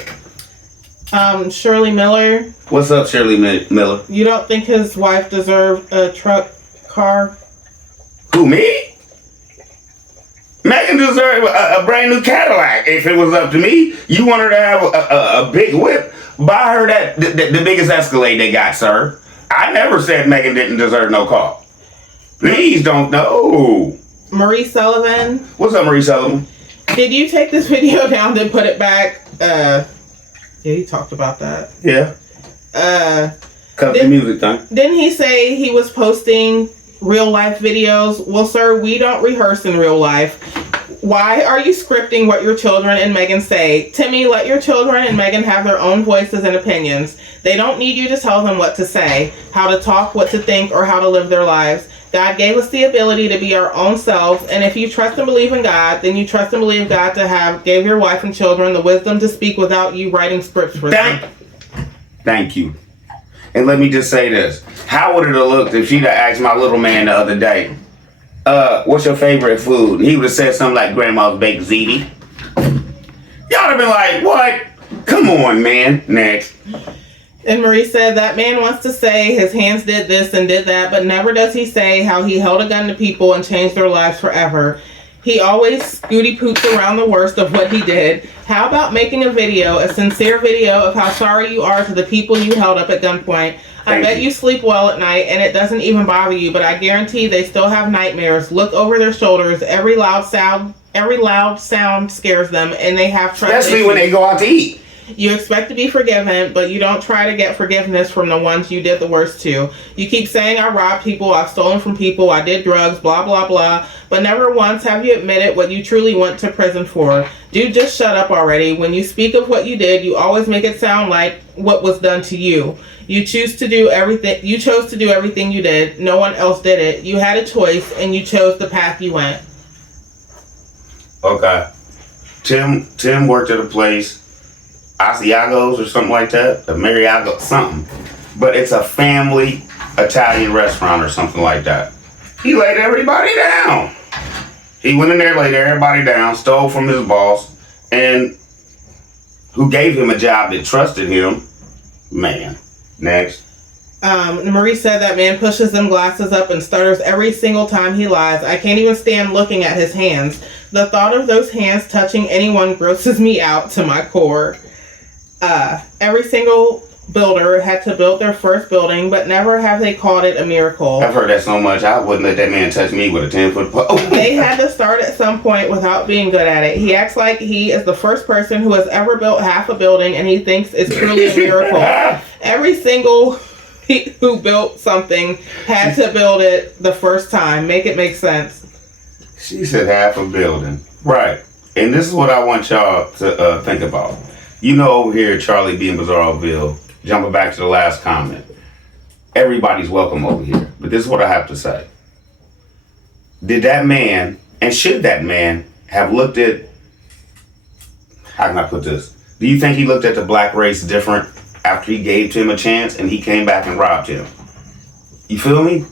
Shirley Miller. What's up, Shirley Miller? You don't think his wife deserved a truck car? Who, me? Megan deserved a brand new Cadillac. If it was up to me, you want her to have a big whip, buy her the biggest Escalade they got, sir. I never said Megan didn't deserve no car. Please don't know. Marie Sullivan. What's up, Marie Sullivan? Did you take this video down then put it back? Yeah, he talked about that. Yeah. Cut the music thing. Didn't he say he was posting real life videos? Well, sir, we don't rehearse in real life. Why are you scripting what your children and Megan say? Timmy, let your children and Megan have their own voices and opinions. They don't need you to tell them what to say, how to talk, what to think, or how to live their lives. God gave us the ability to be our own selves, and if you trust and believe in God, then you trust and believe God gave your wife and children the wisdom to speak without you writing scripts for them. Thank you. And let me just say this. How would it have looked if she'd have asked my little man the other day, what's your favorite food? And he would have said something like Grandma's baked ziti. Y'all would have been like, what? Come on, man. Next. And Marie said that man wants to say his hands did this and did that, but never does he say how he held a gun to people and changed their lives forever. He always scooty poops around the worst of what he did. How about making a sincere video of how sorry you are to the people you held up at gunpoint? I bet you sleep well at night and it doesn't even bother you, but I guarantee they still have nightmares. Look over their shoulders. Every loud sound scares them, and they have trouble. Especially when they go out to eat. You expect to be forgiven, but you don't try to get forgiveness from the ones you did the worst to. You keep saying, I robbed people, I've stolen from people, I did drugs, blah, blah, blah, but never once have you admitted what you truly went to prison for. Dude, just shut up already. When you speak of what you did, you always make it sound like what was done to you. You chose to do everything you did. No one else did it. You had a choice, and you chose the path you went. Okay. Tim worked at a place, Asiago's or something like that, a Mariago, something. But it's a family Italian restaurant or something like that. He laid everybody down. He went in there, laid everybody down, stole from his boss, and who gave him a job that trusted him. Man. Next. Marie said that man pushes them glasses up and stutters every single time he lies. I can't even stand looking at his hands. The thought of those hands touching anyone grosses me out to my core. Every single builder had to build their first building, but never have they called it a miracle. I've heard that so much, I wouldn't let that man touch me with a 10-foot pole. They had to start at some point without being good at it. He acts like he is the first person who has ever built half a building, and he thinks it's truly a miracle. Every single who built something had to build it the first time. Make it make sense. She said half a building. Right. And this is what I want y'all to think about. You know, over here, Charlie B in Bizarroville, jumping back to the last comment. Everybody's welcome over here. But this is what I have to say. Did that man, and should that man, have looked at, how can I put this? Do you think he looked at the black race different after he gave him a chance and he came back and robbed him? You feel me?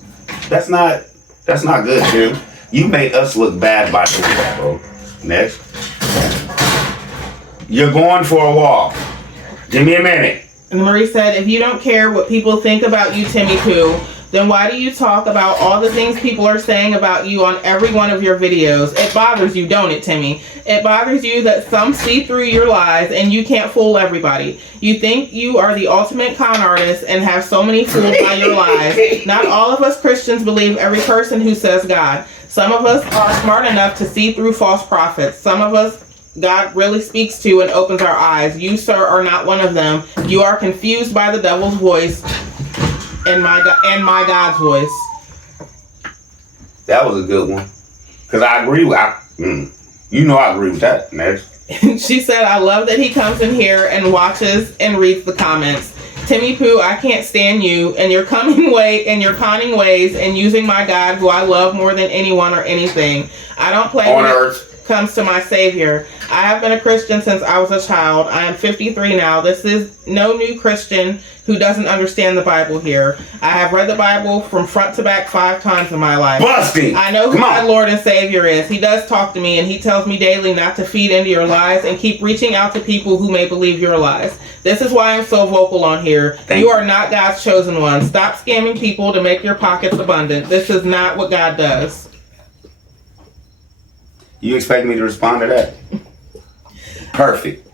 That's not good, Jim. You made us look bad by doing that, bro. Next. You're going for a walk. Give me a minute. And Marie said, if you don't care what people think about you, Timmy Pooh, then why do you talk about all the things people are saying about you on every one of your videos? It bothers you, don't it, Timmy? It bothers you that some see through your lies and you can't fool everybody. You think you are the ultimate con artist and have so many fooled by your lies. Not all of us Christians believe every person who says God. Some of us are smart enough to see through false prophets. Some of us God really speaks to and opens our eyes. You, sir, are not one of them. You are confused by the devil's voice and my God's voice. That was a good one. Because I agree with you know I agree with that. Next. She said, I love that he comes in here and watches and reads the comments. Timmy Pooh, I can't stand you and your conning ways and using my God, who I love more than anyone or anything. I don't play on earth. Comes to my Savior. I have been a Christian since I was a child. I am 53 now. This is no new Christian who doesn't understand the Bible here. I have read the Bible from front to back 5 times in my life. Busting. I know who my Lord and Savior is. He does talk to me, and he tells me daily not to feed into your lies and keep reaching out to people who may believe your lies. This is why I'm so vocal on here. You are not God's chosen one. Stop scamming people to make your pockets abundant. This is not what God does. You expect me to respond to that? Perfect.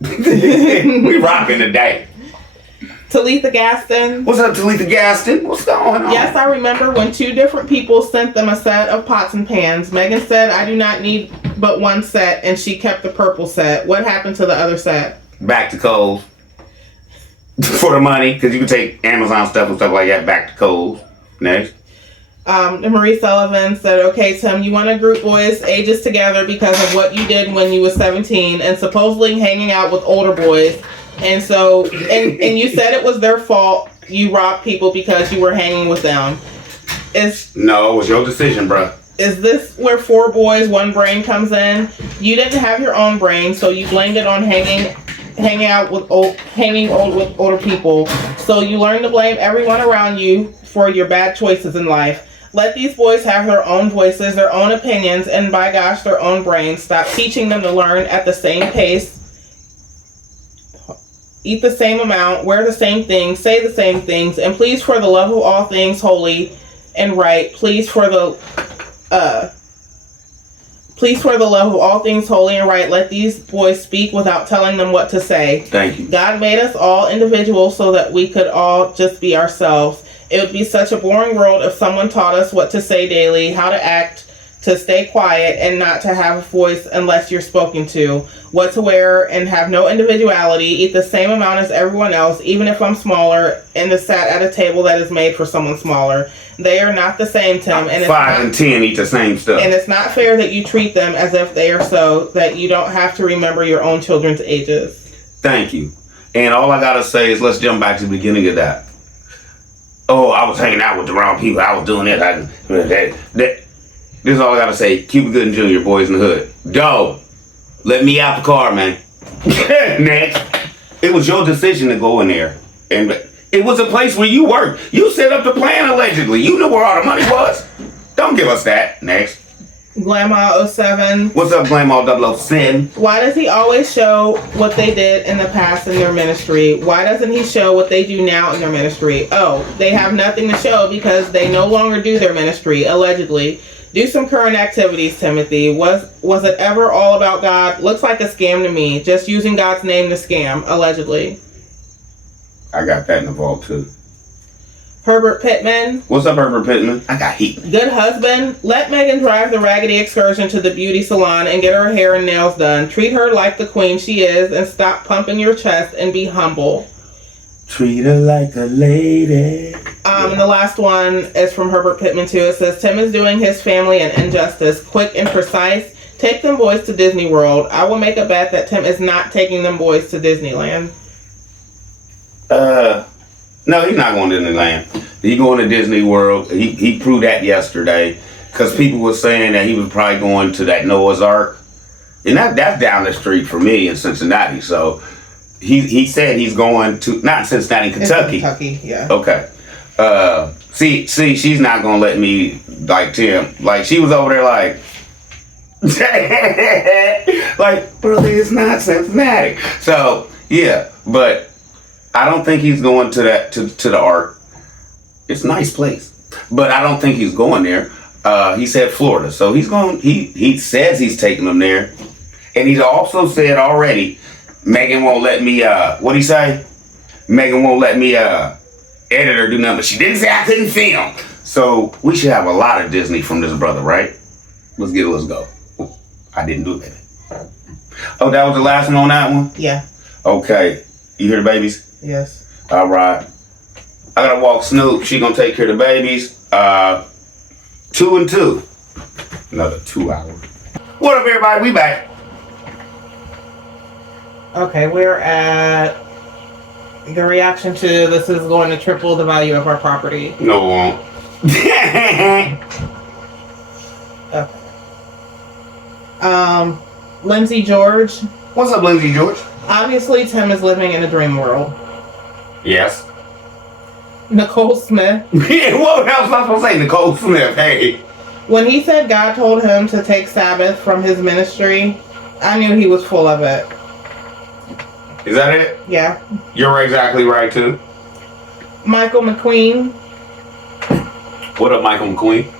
We rocking today. Talitha Gaston. What's up, Talitha Gaston? What's going on? Yes, I remember when 2 different people sent them a set of pots and pans. Megan said, I do not need but one set, and she kept the purple set. What happened to the other set? Back to Kohl's. For the money, because you can take Amazon stuff and stuff like that back to Kohl's. Next. And Marie Sullivan said, okay, Tim, you want to group boys' ages together because of what you did when you were 17 and supposedly hanging out with older boys. And so, and you said it was their fault you robbed people because you were hanging with them. No, it was your decision, bruh. Is this where 4 boys, 1 brain comes in? You didn't have your own brain, so you blamed it on hanging with older people. So you learned to blame everyone around you for your bad choices in life. Let these boys have their own voices, their own opinions, and by gosh, their own brains. Stop teaching them to learn at the same pace, eat the same amount, wear the same things, say the same things, and please, for the love of all things holy and right, please for the love of all things holy and right, let these boys speak without telling them what to say. Thank you. God made us all individuals so that we could all just be ourselves. It would be such a boring world if someone taught us what to say daily, how to act, to stay quiet, and not to have a voice unless you're spoken to, what to wear, and have no individuality, eat the same amount as everyone else, even if I'm smaller, and to sat at a table that is made for someone smaller. They are not the same, Tim. And 5 and 10 eat the same stuff. And it's not fair that you treat them as if they are so, that you don't have to remember your own children's ages. Thank you. And all I gotta say is let's jump back to the beginning of that. Oh, I was hanging out with the wrong people. I was doing it. This is all I gotta say. Cuba Gooding Jr., Boys in the Hood. Go. Let me out the car, man. Next. It was your decision to go in there. And it was a place where you worked. You set up the plan, allegedly. You knew where all the money was. Don't give us that. Next. Glama 07. What's up, Glama 007? Why does he always show what they did in the past in their ministry? Why doesn't he show what they do now in their ministry? Oh, they have nothing to show because they no longer do their ministry, allegedly. Do some current activities, Timothy. Was it ever all about God? Looks like a scam to me. Just using God's name to scam, allegedly. I got that in the vault too. Herbert Pittman. What's up, Herbert Pittman? I got heat. Good husband. Let Megan drive the raggedy excursion to the beauty salon and get her hair and nails done. Treat her like the queen she is and stop pumping your chest and be humble. Treat her like a lady. And the last one is from Herbert Pittman too. It says, Tim is doing his family an injustice. Quick and precise. Take them boys to Disney World. I will make a bet that Tim is not taking them boys to Disneyland. No, he's not going to Disneyland. He going to Disney World. He proved that yesterday because people were saying that he was probably going to that Noah's Ark, and that's down the street for me in Cincinnati. So he said he's going to not Cincinnati, Kentucky. Kentucky, yeah. Okay. See, she's not gonna let me like Tim. Like she was over there like, like brother, it's not Cincinnati. So yeah, but I don't think he's going to that to the Ark. It's a nice place, but I don't think he's going there. He said Florida, so he's going. He says he's taking them there, and he's also said already, Megan won't let me. What'd he say? Megan won't let me edit or do nothing. But she didn't say I couldn't film. So we should have a lot of Disney from this brother, right? Let's go. I didn't do that. Oh, that was the last one on that one? Yeah. Okay. You hear the babies? Yes. All right. I gotta walk Snoop. She gonna take care of the babies. 2 and 2. Another 2 hours. What up, everybody? We back. Okay, we're at the reaction to this is going to triple the value of our property. No, it won't. Okay. Lindsay George. What's up, Lindsay George? Obviously, Tim is living in a dream world. Yes. Nicole Smith. What else was I supposed to say? Nicole Smith. Hey. When he said God told him to take Sabbath from his ministry, I knew he was full of it. Is that it? Yeah. You're exactly right, too. Michael McQueen. What up, Michael McQueen?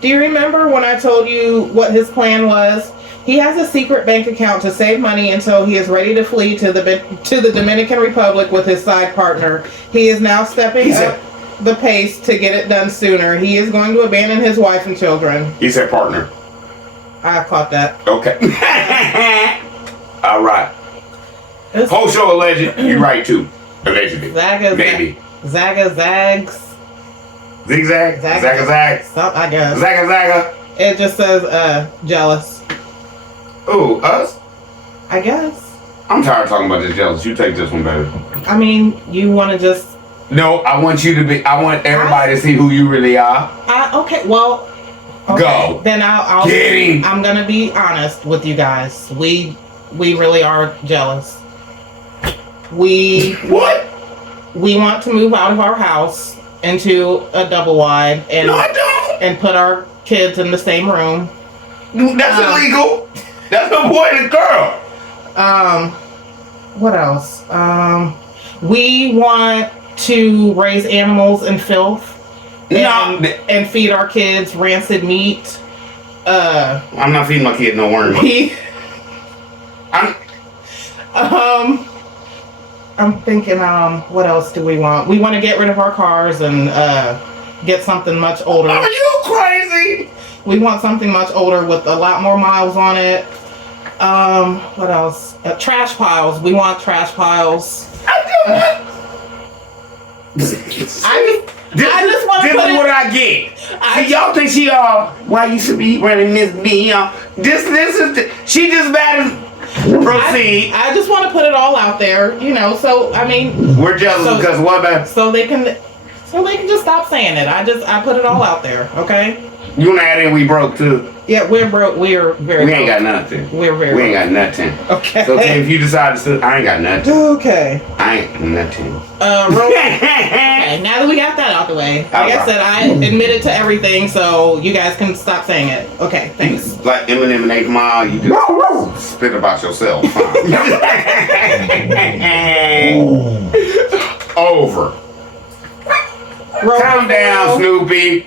Do you remember when I told you what his plan was? He has a secret bank account to save money until he is ready to flee to the Dominican Republic with his side partner. He is now stepping up the pace to get it done sooner. He is going to abandon his wife and children. He said partner. I caught that. Okay. All right. Whole show alleged. You're right, too. Allegedly. Maybe. Zaga Zags. Zigzag? Zaga Zag? Something, I guess. Zaga Zaga? It just says, jealous. Ooh, us? I guess. I'm tired of talking about this jealous. You take this one, baby. I mean, you want to just... No, I want you to be... I want everybody to see who you really are. Okay, well... Okay, go. Then I'll Get him. I'm going to be honest with you guys. We really are jealous. What? We want to move out of our house into a double wide and No, I don't. And put our kids in the same room. That's illegal. That's the boy and the girl. What else? We want to raise animals in filth and feed our kids rancid meat. I'm not feeding my kid no worms. I'm thinking, what else do we want? We want to get rid of our cars and get something much older. Are you crazy? We want something much older with a lot more miles on it. What else? Trash piles. We want trash piles. I just want to put This is what I get. See, y'all think she why you should be running this me? This is she just bad as. Proceed. I just want to put it all out there, so I mean we're jealous because what about so they can just stop saying it. I put it all out there, okay? You wanna add in we broke too? Yeah, we're broke. We're very We ain't got nothing. We're very We ain't got nothing. Okay. So if you decide to I ain't got nothing. Okay. I ain't nothing. Okay, now that we got that out the way, like I said, I admitted to everything, so you guys can stop saying it. Okay, thanks. Like Eminem and 8 Mile, you just spit about yourself. Huh? Over. Calm down, Snoopy.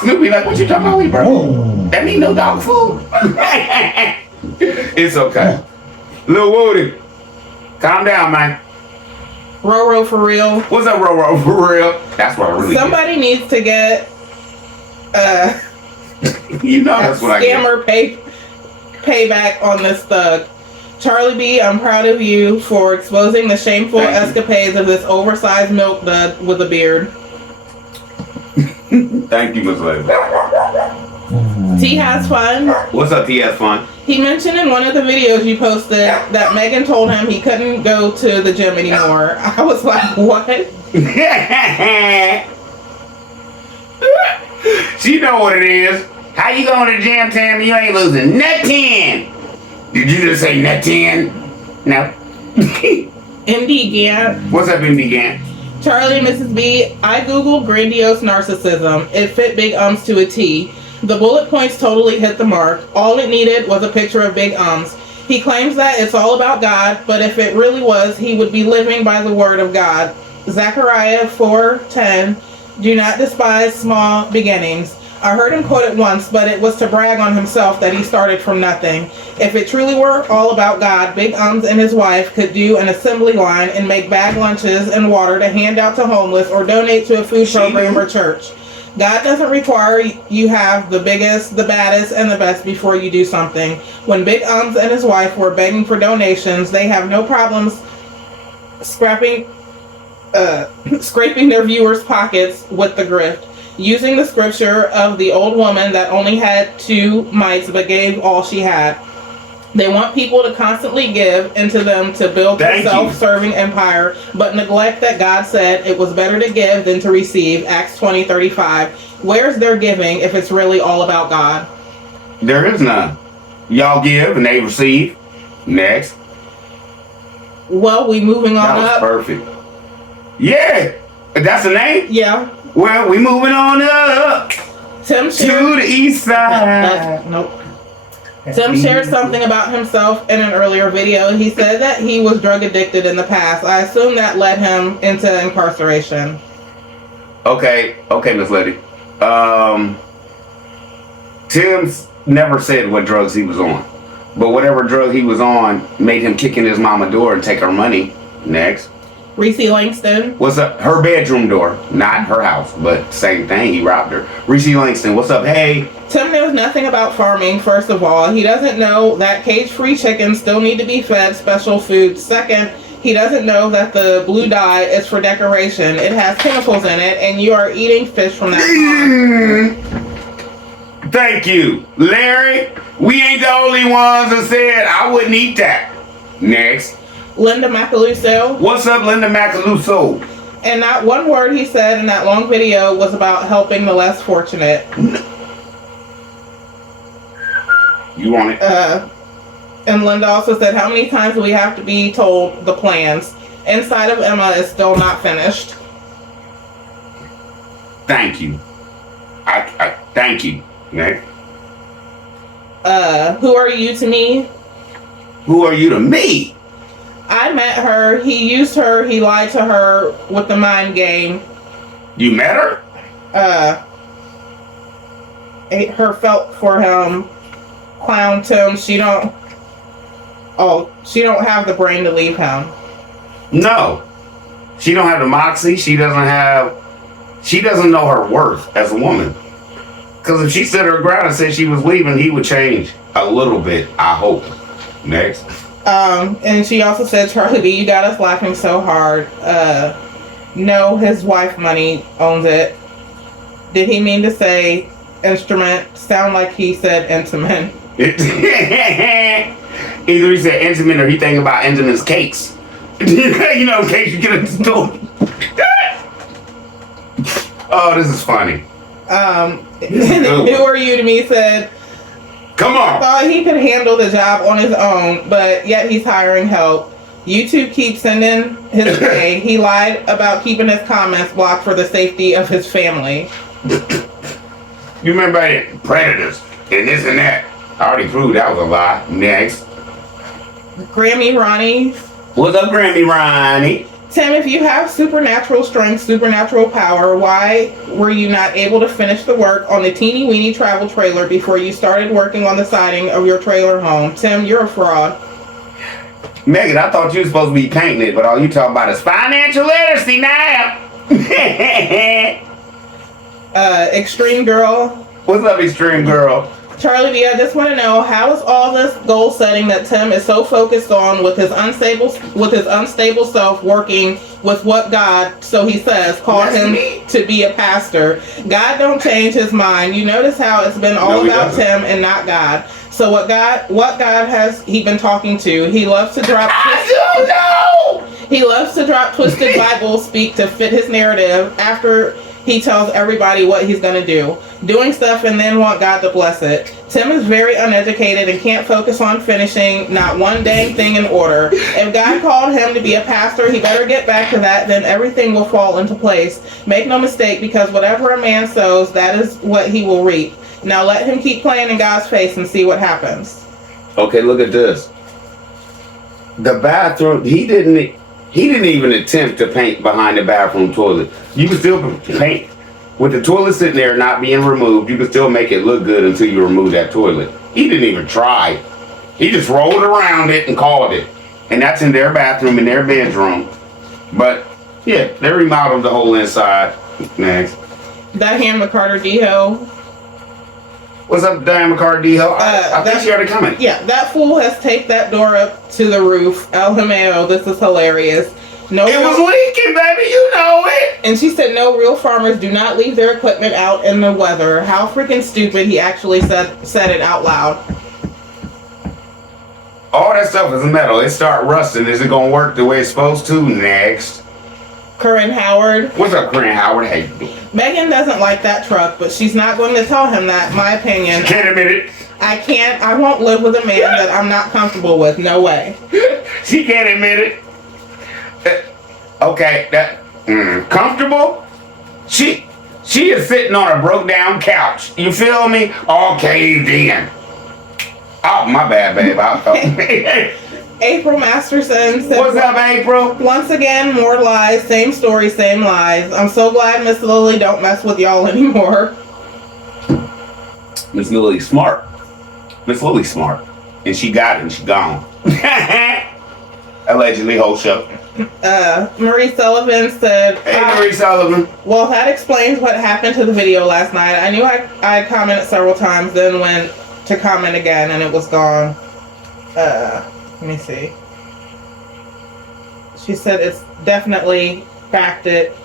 Snoopy, like, what you talking about, bro? That ain't no dog food. It's okay. Lil Woody, calm down, man. Roro for real. What's up, Roro? For real? That's what I really Somebody needs to get You know that's what I get. scammer payback on this thug. Charlie B, I'm proud of you for exposing the shameful escapades of this oversized milk dud with a beard. Thank you, Miss Lady. T has fun. What's up, T has fun? He mentioned in one of the videos you posted that Megan told him he couldn't go to the gym anymore. I was like, what? She know what it is. How you going to the gym, Tammy? You ain't losing nothing. Did you just say nothing? No. MD Gant. What's up, MD Gant? Charlie and Mrs. B, I googled grandiose narcissism. It fit Big Ums to a T. The bullet points totally hit the mark. All it needed was a picture of Big Ums. He claims that it's all about God, but if it really was, he would be living by the word of God. Zechariah 4:10, do not despise small beginnings. I heard him quote it once, but it was to brag on himself that he started from nothing. If it truly were all about God, Big Ums and his wife could do an assembly line and make bag lunches and water to hand out to homeless or donate to a food program or church. God doesn't require you have the biggest, the baddest, and the best before you do something. When Big Ums and his wife were begging for donations, they have no problems scraping their viewers' pockets with the grift. Using the scripture of the old woman that only had 2 mites but gave all she had. They want people to constantly give into them to build a self-serving empire, but neglect that God said it was better to give than to receive. Acts 20:35. Where's their giving if it's really all about God? There is none. Y'all give and they receive. Next. Well, we moving on That was up. perfect. Yeah. That's the name? Yeah. Well, we moving on up Tim to shared. the east side. Nope. Tim shared something about himself in an earlier video. He said that he was drug addicted in the past. I assume that led him into incarceration. Okay, Miss Lady. Tim's never said what drugs he was on. But whatever drug he was on made him kick in his mama door and take her money. Next. Reese Langston. What's up? Her bedroom door. Not her house, but same thing. He robbed her. Reese Langston, what's up? Hey. Tim knows nothing about farming, first of all. He doesn't know that cage-free chickens still need to be fed special food. Second, he doesn't know that the blue dye is for decoration. It has chemicals in it, and you are eating fish from that pond. Thank you. Larry, we ain't the only ones that said I wouldn't eat that. Next. Linda Macaluso. What's up, Linda Macaluso? And not one word he said in that long video was about helping the less fortunate. You want it? And Linda also said, how many times do we have to be told the plans? Inside of Emma is still not finished. Thank you. I thank you. Next. Who are you to me? Who are you to me? I met her, he used her, he lied to her with the mind game. You met her? Her felt for him. Clown Tim, she don't have the brain to leave him. No. She don't have the moxie. She doesn't know her worth as a woman. Because if she stood her ground and said she was leaving, he would change a little bit, I hope. Next. And she also said, Charlie B, you got us laughing so hard. No, his wife money owns it. Did he mean to say instrument? Sound like he said intimate. Either he said intimate or he thinking about Entenmann's cakes. You know, cakes you get at the store. Oh, this is funny. Who are you to me said, come on. thought he could handle the job on his own, but yet he's hiring help. YouTube keeps sending his pay. He lied about keeping his comments blocked for the safety of his family. You remember it? Predators and this and that. I already proved that was a lie. Next. Grammy Ronnie. What's up, Grammy Ronnie? Tim, if you have supernatural strength, supernatural power, why were you not able to finish the work on the teeny weeny travel trailer before you started working on the siding of your trailer home? Tim, you're a fraud. Megan, I thought you were supposed to be painting it, but all you talk about is financial literacy now. Extreme Girl. What's up, Extreme Girl? Charlie V, I just want to know, how is all this goal setting that Tim is so focused on with his unstable self working with what God, so he says, called him to be a pastor? God don't change his mind. You notice how it's been all about Tim and not God. So what God has he been talking to? He loves to drop. He loves to drop twisted Bible speak to fit his narrative after he tells everybody what he's going to do. Doing stuff and then want God to bless it. Tim is very uneducated and can't focus on finishing not one dang thing in order. If God called him to be a pastor, he better get back to that, then everything will fall into place. Make no mistake, because whatever a man sows, that is what he will reap. Now let him keep playing in God's face and see what happens. Okay, look at this. The bathroom, he didn't even attempt to paint behind the bathroom toilet. You can still paint. With the toilet sitting there not being removed, you can still make it look good until you remove that toilet. He didn't even try. He just rolled around it and called it. And that's in their bathroom, in their bedroom. But, yeah, they remodeled the whole inside. Next. Diane McCarter-Deho. What's up, Diane McCarter-Deho? I think she already coming. Yeah, that fool has taped that door up to the roof. LMAO, this is hilarious. No, it was leaking, baby, you know it. And she said no, real farmers do not leave their equipment out in the weather. How freaking stupid. He actually said it out loud. All that stuff is metal. It start rusting. Is it gonna work the way it's supposed to? Next. Corinne Howard. What's up, Corinne Howard? How you doing? Megan doesn't like that truck, but she's not going to tell him that. My opinion. Can't admit it. I won't live with a man that I'm not comfortable with. No way. She can't admit it. Okay, comfortable? She is sitting on a broke down couch. You feel me? All caved in. Oh, my bad, babe. April Masterson said, what's up, April? Once again, more lies, same story, same lies. I'm so glad Miss Lily don't mess with y'all anymore. Miss Lily's smart. Miss Lily's smart. And she got it and she gone. Allegedly, whole show. Marie Sullivan said, hey, Marie Sullivan. Well, that explains what happened to the video last night. I knew I commented several times, then went to comment again, and it was gone. Let me see. She said it's definitely backed it.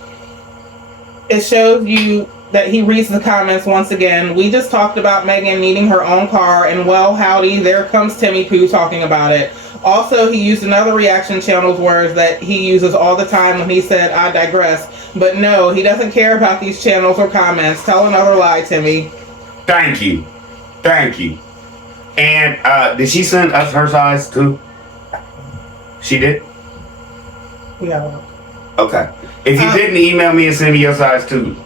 It shows you that he reads the comments once again. We just talked about Megan needing her own car, and well, howdy, there comes Timmy Pooh talking about it. Also, he used another reaction channel's words that he uses all the time when he said, I digress. But no, he doesn't care about these channels or comments. Tell another lie, Timmy. Thank you. Thank you. And did she send us her size too? She did? Yeah. Okay. If you didn't, email me and send me your size too.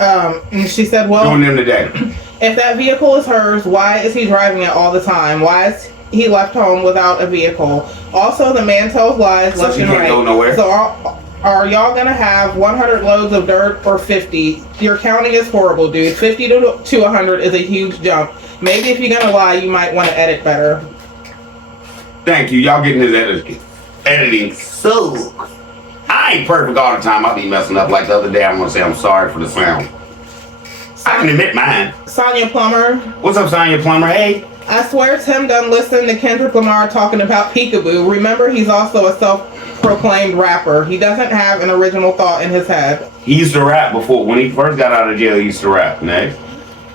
And she said, well, doing them today. If that vehicle is hers, why is he driving it all the time? Why is he left home without a vehicle? Also, the man tells lies So left she and can't right. go nowhere? So are y'all gonna have 100 loads of dirt or 50? Your counting is horrible, dude. 50 to 100 is a huge jump. Maybe if you're gonna lie, you might want to edit better. Thank you. Y'all getting his editing. So I ain't perfect all the time. I'll be messing up. Like the other day, I'm gonna say I'm sorry for the sound. I can admit mine. Sonia Plummer. What's up, Sonia Plummer? Hey. I swear Tim done listen to Kendrick Lamar talking about peekaboo. Remember, he's also a self-proclaimed rapper. He doesn't have an original thought in his head. He used to rap before. When he first got out of jail, he used to rap. Next.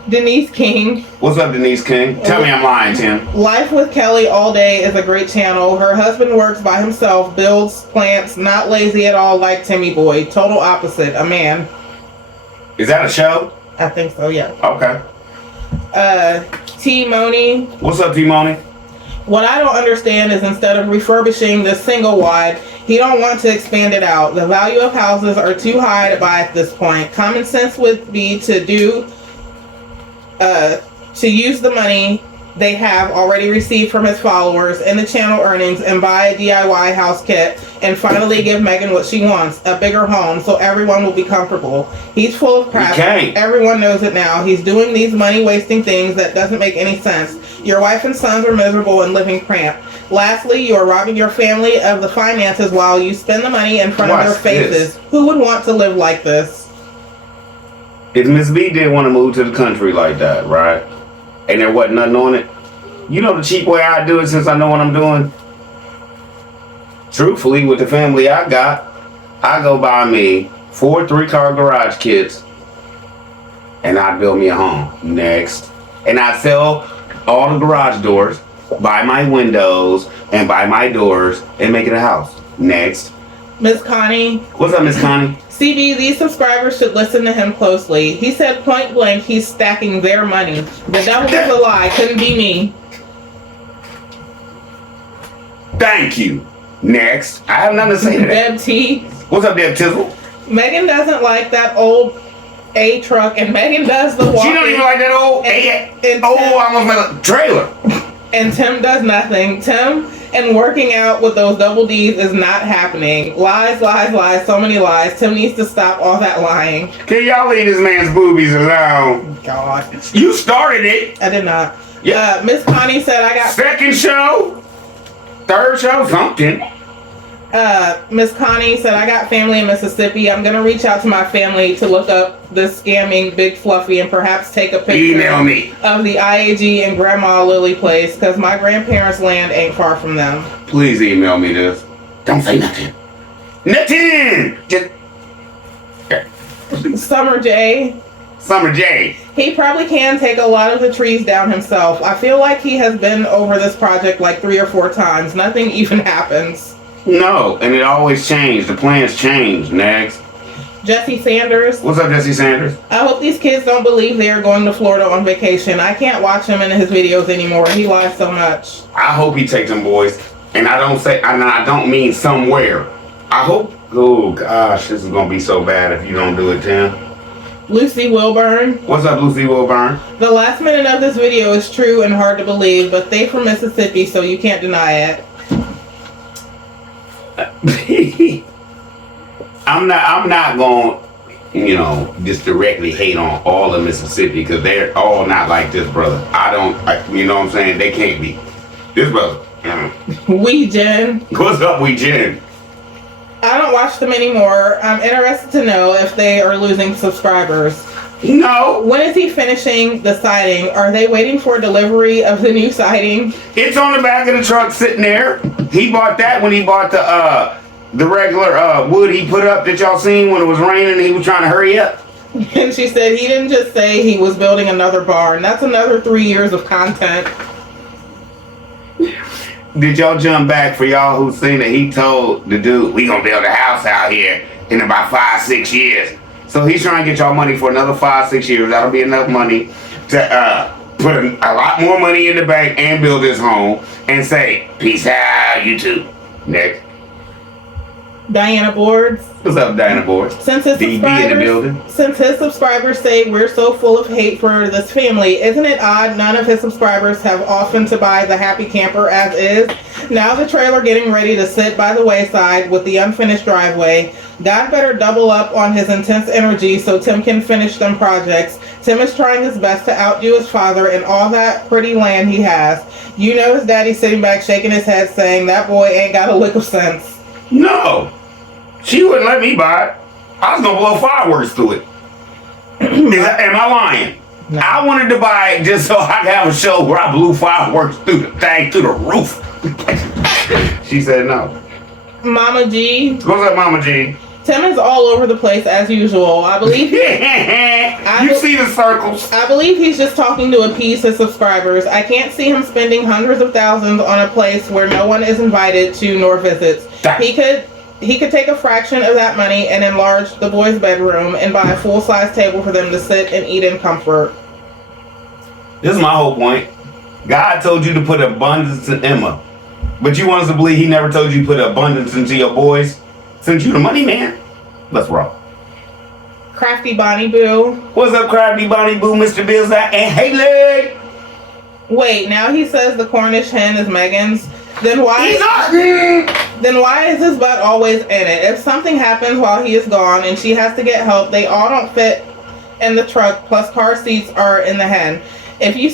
Denise King. What's up, Denise King? Tell me I'm lying, Tim. Life with Kelly All Day is a great channel. Her husband works by himself, builds plants, not lazy at all like Timmy Boy. Total opposite, a man. Is that a show? I think so, yeah. Okay. T-Money. What's up, T-Money? What I don't understand is instead of refurbishing the single wide, he don't want to expand it out. The value of houses are too high to buy at this point. Common sense would be to use the money they have already received from his followers in the channel earnings and buy a DIY house kit and finally give Megan what she wants, a bigger home, so everyone will be comfortable. He's full of crap. Everyone knows it now. He's doing these money-wasting things that doesn't make any sense. Your wife and sons are miserable and living cramped. Lastly, you are robbing your family of the finances while you spend the money in front of their faces. Who would want to live like this? If Miss B did want to move to the country like that, right? And there wasn't nothing on it. You know the cheap way I do it since I know what I'm doing? Truthfully, with the family I got, I go buy me 4 3-car garage kits and I build me a home. Next. And I sell all the garage doors, buy my windows, and buy my doors, and make it a house. Next. Miss Connie. What's up, Miss Connie? CB, these subscribers should listen to him closely. He said point blank he's stacking their money. The devil is a lie. Couldn't be me. Thank you. Next. I have nothing to say to that. Deb T. What's up, Deb Tizzle? Megan doesn't like that old A truck, and Megan does the walking. She don't even like that old I almost met a trailer. And Tim does nothing. Tim and working out with those double D's is not happening. Lies, lies, lies, so many lies. Tim needs to stop all that lying. Can y'all leave this man's boobies alone? God. You started it. I did not. Yeah. Miss Connie said I got... Second show? Third show? Something. Miss Connie said, I got family in Mississippi. I'm going to reach out to my family to look up this scamming Big Fluffy and perhaps take a picture Email me of the IAG and Grandma Lily place because my grandparents' land ain't far from them. Please email me this. Don't say nothing. Nothing! Just... Summer J. Summer J. He probably can take a lot of the trees down himself. I feel like he has been over this project like 3 or 4 times. Nothing even happens. No, and it always changed. The plans change. Next. Jesse Sanders. What's up, Jesse Sanders? I hope these kids don't believe they are going to Florida on vacation. I can't watch him in his videos anymore. He lies so much. I hope he takes them boys. And I don't mean somewhere. I hope... Oh, gosh, this is going to be so bad if you don't do it, Tim. Lucy Wilburn. What's up, Lucy Wilburn? The last minute of this video is true and hard to believe, but they from Mississippi, so you can't deny it. I'm not going to, just directly hate on all of Mississippi because they're all not like this brother. You know what I'm saying? They can't be. This brother. We Jen. What's up, We Jen? I don't watch them anymore. I'm interested to know if they are losing subscribers. No. When is he finishing the siding? Are they waiting for delivery of the new siding? It's on the back of the truck sitting there. He bought that when he bought the regular wood he put up that y'all seen when it was raining and he was trying to hurry up. And she said he didn't just say he was building another barn. That's another 3 years of content. Did y'all jump back for y'all who seen it? He told the dude, we gonna build a house out here in about 5-6 years. So he's trying to get y'all money for another 5-6 years. That'll be enough money to put a lot more money in the bank and build his home and say, peace out, YouTube. Next. Diana Boards. What's up, Diana Boards? Since his subscribers say we're so full of hate for this family, isn't it odd none of his subscribers have often to buy the Happy Camper as is? Now the trailer getting ready to sit by the wayside with the unfinished driveway. God better double up on his intense energy so Tim can finish them projects. Tim is trying his best to outdo his father and all that pretty land he has. You know his daddy sitting back shaking his head saying that boy ain't got a lick of sense. No. She wouldn't let me buy it. I was going to blow fireworks through it. Am I lying? No. I wanted to buy it just so I could have a show where I blew fireworks through the thing, through the roof. She said no. Mama G. What's up, Mama G? Tim is all over the place as usual. I believe you see the circles. I believe he's just talking to appease his subscribers. I can't see him spending hundreds of thousands on a place where no one is invited to nor visits. He could take a fraction of that money and enlarge the boys' bedroom and buy a full-size table for them to sit and eat in comfort. This is my whole point. God told you to put abundance in Emma. But you want us to believe he never told you to put abundance into your boys? Since you the money man? Let's roll. Crafty Bonnie Boo. What's up, Crafty Bonnie Boo, Mr. Bills and Haley? Wait, now he says the Cornish hen is Megan's. Then why? He's not. Then why is his butt always in it? If something happens while he is gone and she has to get help, they all don't fit in the truck. Plus, car seats are in the hen. If you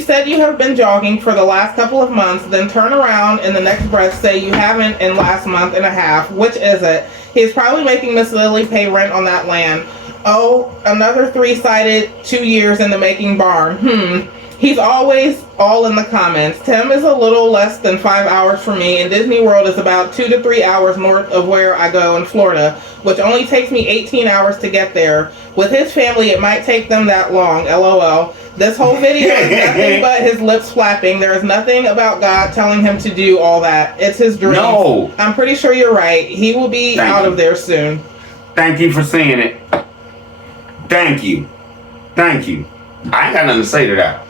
said you have been jogging for the last couple of months, then turn around in the next breath say you haven't in last month and a half. Which is it? He's probably making Miss Lily pay rent on that land. Oh, another 3-sided 2 years in the making barn. He's always all in the comments. Tim is a little less than 5 hours from me, and Disney World is about 2 to 3 hours north of where I go in Florida, which only takes me 18 hours to get there. With his family, it might take them that long, LOL. This whole video is nothing but his lips flapping. There is nothing about God telling him to do all that. It's his dream. No. I'm pretty sure you're right. He will be out of there soon. Thank you for saying it. Thank you. Thank you. I ain't got nothing to say to that.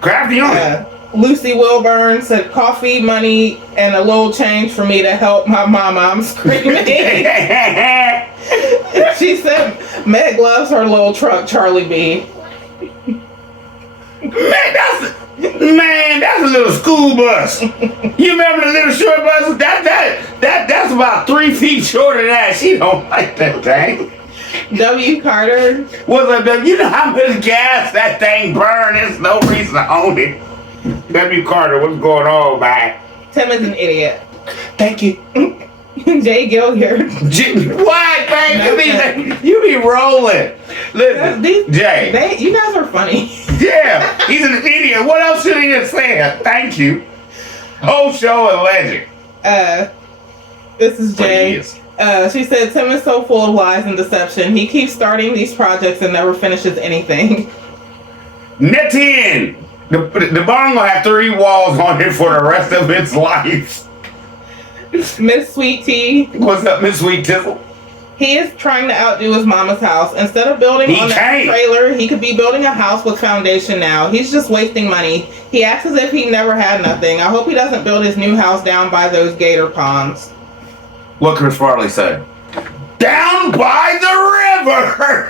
Crafty on it. Lucy Wilburn said coffee, money, and a little change for me to help my mama. I'm screaming. She said Meg loves her little truck, Charlie B. Man, that's a little school bus. You remember the little short buses? That's about 3 feet shorter than that. She don't like that thing. W. Carter. What's up, W? You know how much gas that thing burn? There's no reason to own it. W. Carter, what's going on, man? Tim is an idiot. Thank you. Jay Gilliard. What, babe? You be rolling. Listen, Jay. You guys are funny. Yeah, he's an idiot. What else should he have said? Thank you. Whole show and legend. This is Jay. She said, Tim is so full of lies and deception. He keeps starting these projects and never finishes anything. Netin! The barn gonna have 3 walls on it for the rest of its life. Miss Sweet Tea. What's up, Miss Sweet Tizzle? He is trying to outdo his mama's house. Instead of building on that trailer, he could be building a house with foundation now. He's just wasting money. He acts as if he never had nothing. I hope he doesn't build his new house down by those gator ponds. What Chris Farley said? Down by the river!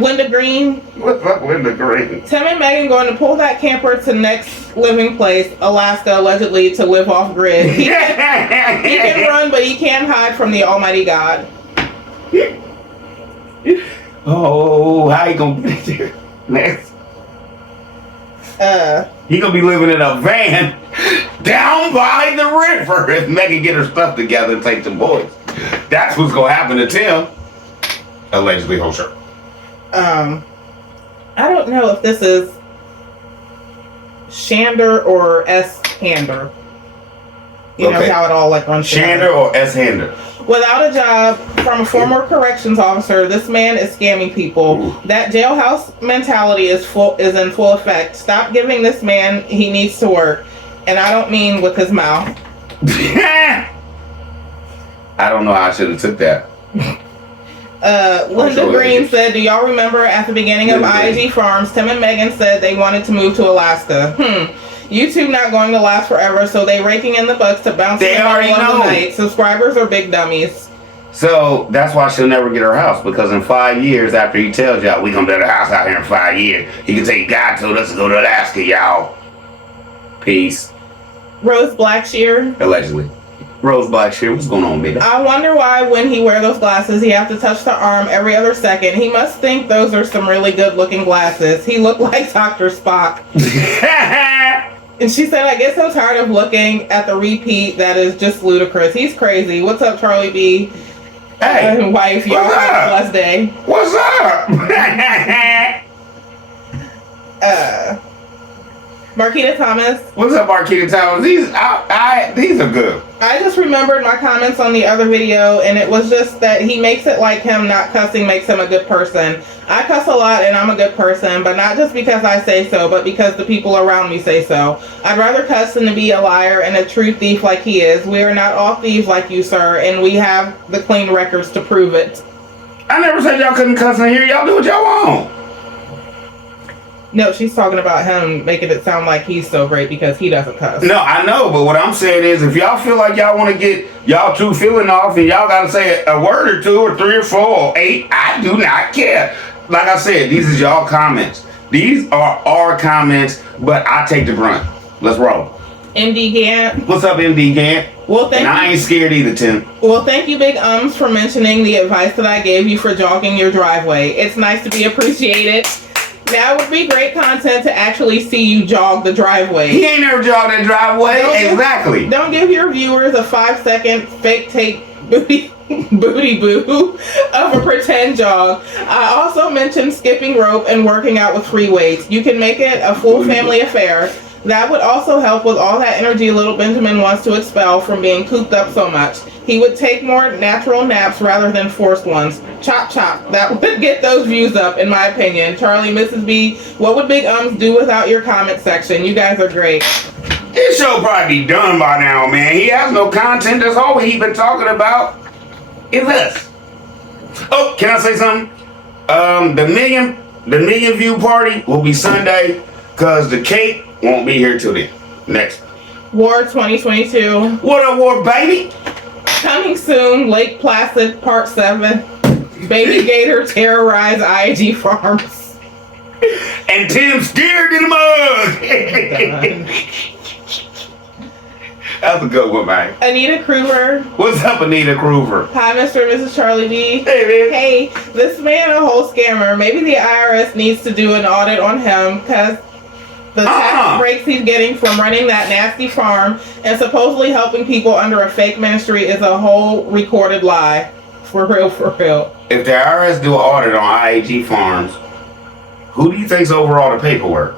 Linda Green. What's up, Linda Green? Tim and Megan going to pull that camper to next living place, Alaska, allegedly to live off grid. He can run, but he can't hide from the Almighty God. Oh, how you gonna be there next? He gonna be living in a van down by the river if Megan get her stuff together and take the boys. That's what's gonna happen to Tim. Allegedly, whole shirt. I don't know if this is Shander or S. Hander. You know how it all like runs together. Shander or S. Hander? Without a job from a former corrections officer, this man is scamming people. Ooh. That jailhouse mentality is in full effect. Stop giving this man, he needs to work. And I don't mean with his mouth. I don't know how I should have took that. Linda Green said, do y'all remember at the beginning of IG Farms, Tim and Megan said they wanted to move to Alaska. YouTube not going to last forever, so they raking in the bucks to bounce they already know. The night. Subscribers are big dummies. So that's why she'll never get her house, because in 5 years after he tells y'all we gonna build a house out here in 5 years, he can say God told us to go to Alaska, y'all. Peace. Rose Blackshear. Allegedly. Rose Blackshear, what's going on, baby? I wonder why when he wear those glasses, he have to touch the arm every other second. He must think those are some really good looking glasses. He looked like Dr. Spock. And she said, I get so tired of looking at the repeat that is just ludicrous. He's crazy. What's up, Charlie B? Hey. Wife, y'all have a blessed day. What's up? Marquita Thomas. What's up, Marquita Thomas? These are good. I just remembered my comments on the other video, and it was just that he makes it like him not cussing makes him a good person. I cuss a lot, and I'm a good person, but not just because I say so, but because the people around me say so. I'd rather cuss than to be a liar and a true thief like he is. We are not all thieves like you, sir, and we have the clean records to prove it. I never said y'all couldn't cuss in here. Y'all do what y'all want. No, she's talking about him making it sound like he's so great because he doesn't cuss. No, I know, but what I'm saying is if y'all feel like y'all want to get y'all true feeling off and y'all got to say a word or two or 3 or 4 or 8, I do not care. Like I said, these is y'all comments. These are our comments, but I take the brunt. Let's roll. MD Gant. What's up, MD Gant? Well, thank And I ain't scared either, Tim. Well, thank you, Big Ums, for mentioning the advice that I gave you for jogging your driveway. It's nice to be appreciated. That would be great content to actually see you jog the driveway. He ain't never jogged that driveway. Exactly. Don't give your viewers a 5-second fake take booty boo of a pretend jog. I also mentioned skipping rope and working out with free weights. You can make it a full family affair. That would also help with all that energy little Benjamin wants to expel from being cooped up so much. He would take more natural naps rather than forced ones. Chop chop. That would get those views up, in my opinion. Charlie, Mrs. B, what would Big Ums do without your comment section? You guys are great. His show probably be done by now, man. He has no content. That's all he been talking about is us. Oh, can I say something? The million view party will be Sunday, cause the cake won't be here till then. Next. War 2022. What up, War baby? Coming soon, Lake Placid Part 7. Baby Gator terrorize IG farms. And Tim scared in the mug. That's a good one, man. Anita Kruger. What's up, Anita Kruger? Hi, Mr. and Mrs. Charlie D. Hey, man. Hey, this man a whole scammer. Maybe the IRS needs to do an audit on him because the tax breaks he's getting from running that nasty farm and supposedly helping people under a fake ministry is a whole recorded lie. For real, for real. If the IRS do an audit on IAG farms, who do you think's over all the paperwork?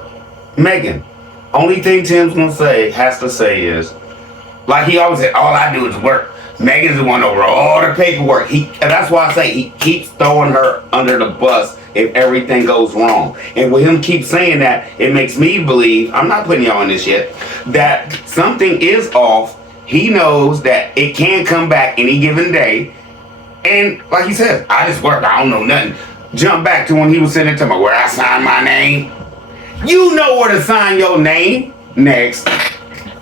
Megan. Only thing Tim's gonna say, has to say is, like he always said, all I do is work. Megan's the one over all the paperwork. And that's why I say he keeps throwing her under the bus if everything goes wrong. And with him keep saying that, it makes me believe, I'm not putting y'all in this yet, that something is off. He knows that it can come back any given day. And like he said, I just work, I don't know nothing. Jump back to when he was sitting there telling me where I sign my name. You know where to sign your name. Next.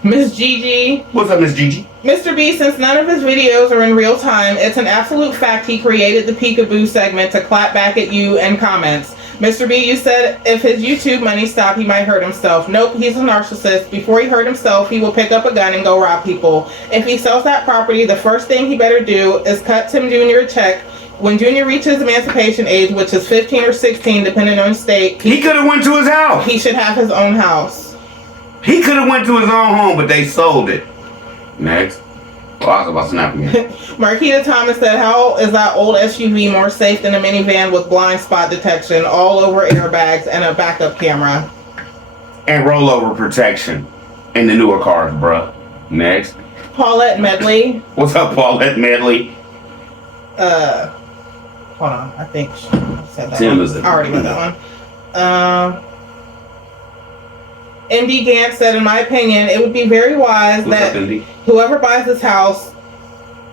Miss Gigi. What's up, Miss Gigi? Mr. B, since none of his videos are in real time, it's an absolute fact he created the peekaboo segment to clap back at you and comments. Mr. B, you said if his YouTube money stopped, he might hurt himself. Nope, he's a narcissist. Before he hurt himself, he will pick up a gun and go rob people. If he sells that property, the first thing he better do is cut Tim Jr. a check. When Junior reaches emancipation age, which is 15 or 16, depending on state, he could have went to his house. He should have his own house. He could have went to his own home, but they sold it. Next. Well, I was about to snap again. Marquita Thomas said, how is that old SUV more safe than a minivan with blind spot detection, all over airbags, and a backup camera? And rollover protection in the newer cars, bruh. Next. Paulette Medley. What's up, Paulette Medley? Hold on. I think she said that Tim one. is it? I already read that one. MD Gant said, in my opinion, it would be very wise that whoever buys this house,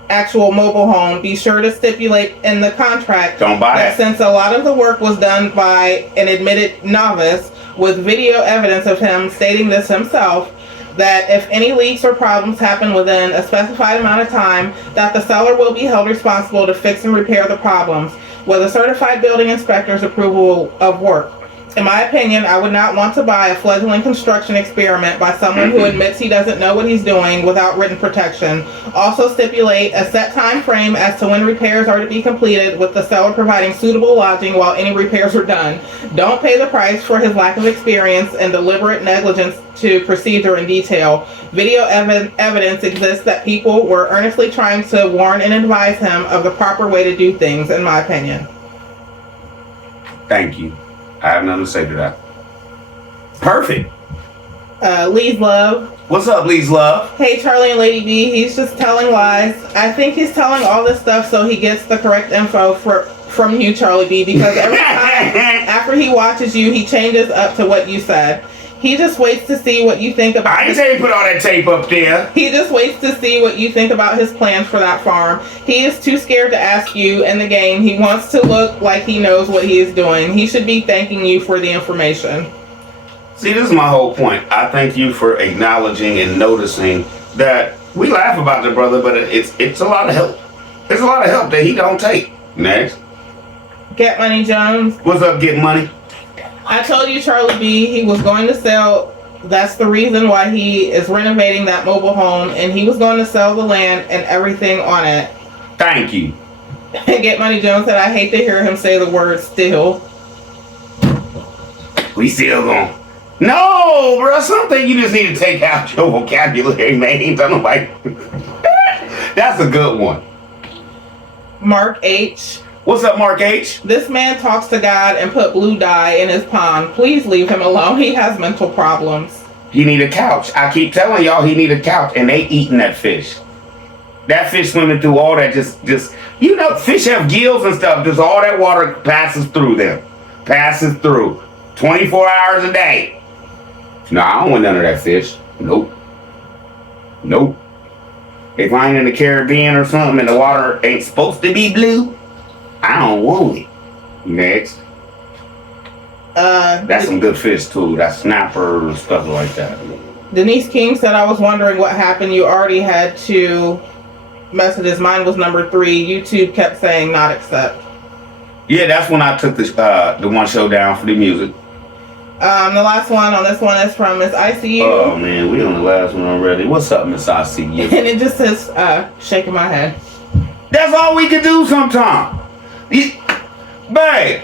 actual mobile home, be sure to stipulate in the contract that since a lot of the work was done by an admitted novice with video evidence of him stating this himself, that if any leaks or problems happen within a specified amount of time, that the seller will be held responsible to fix and repair the problems with a certified building inspector's approval of work. In my opinion, I would not want to buy a fledgling construction experiment by someone who admits he doesn't know what he's doing without written protection. Also stipulate a set time frame as to when repairs are to be completed, with the seller providing suitable lodging while any repairs are done. Don't pay the price for his lack of experience and deliberate negligence to procedure in detail. Video evidence exists that people were earnestly trying to warn and advise him of the proper way to do things, in my opinion. Thank you. I have nothing to say to that. Perfect. Lee's Love. What's up, Lee's Love? Hey, Charlie and Lady B. He's just telling lies. I think he's telling all this stuff so he gets the correct info from you, Charlie B. Because every time after he watches you, he changes up to what you said. He just waits to see what you think about. I didn't say he put all that tape up there. He just waits to see what you think about his plans for that farm. He is too scared to ask you in the game. He wants to look like he knows what he is doing. He should be thanking you for the information. See, this is my whole point. I thank you for acknowledging and noticing that we laugh about the brother, but it's a lot of help. It's a lot of help that he don't take. Next. Get Money Jones. What's up, Get Money? I told you, Charlie B, he was going to sell. That's the reason why he is renovating that mobile home, and he was going to sell the land and everything on it. Thank you. Get Money Jones said, I hate to hear him say the word still. We still going. No, bro. Something you just need to take out your vocabulary, man. Ain't done nobody. That's a good one. Mark H. What's up, Mark H? This man talks to God and put blue dye in his pond. Please leave him alone. He has mental problems. He need a couch. I keep telling y'all he need a couch, and they eating that fish. That fish swimming through all that just you know, fish have gills and stuff. Just all that water passes through them. Passes through. 24 hours a day. No, I don't want none of that fish. Nope. Nope. If I ain't in the Caribbean or something and the water ain't supposed to be blue, I don't want it. Next. That's some good fish too. That's snapper, stuff like that. Denise King said, I was wondering what happened. You already had 2 messages. Mine was number 3. YouTube kept saying not accept. Yeah, that's when I took the one show down for the music. The last one on this one is from Miss ICU. Oh man, we on the last one already. What's up, Miss ICU? And it just says, shaking my head. That's all we can do sometimes. Babe,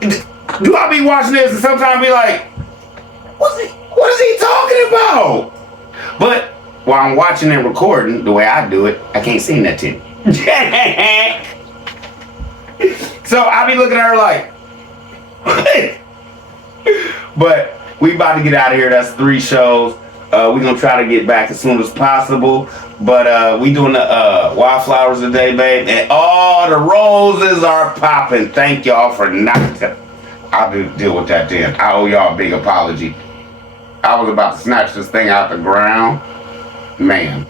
do I be watching this and sometimes be like, what is he talking about? But while I'm watching and recording, the way I do it, I can't see nothing. So I be looking at her like, but we about to get out of here. That's 3 shows. We're going to try to get back as soon as possible. But we doing the wildflowers today, babe. And all the roses are popping. Thank y'all for not. I'll deal with that then. I owe y'all a big apology. I was about to snatch this thing out the ground. Man.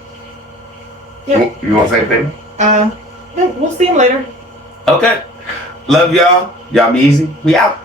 Yep. You want to say it, baby? Yeah, we'll see him later. Okay. Love y'all. Y'all be easy. We out.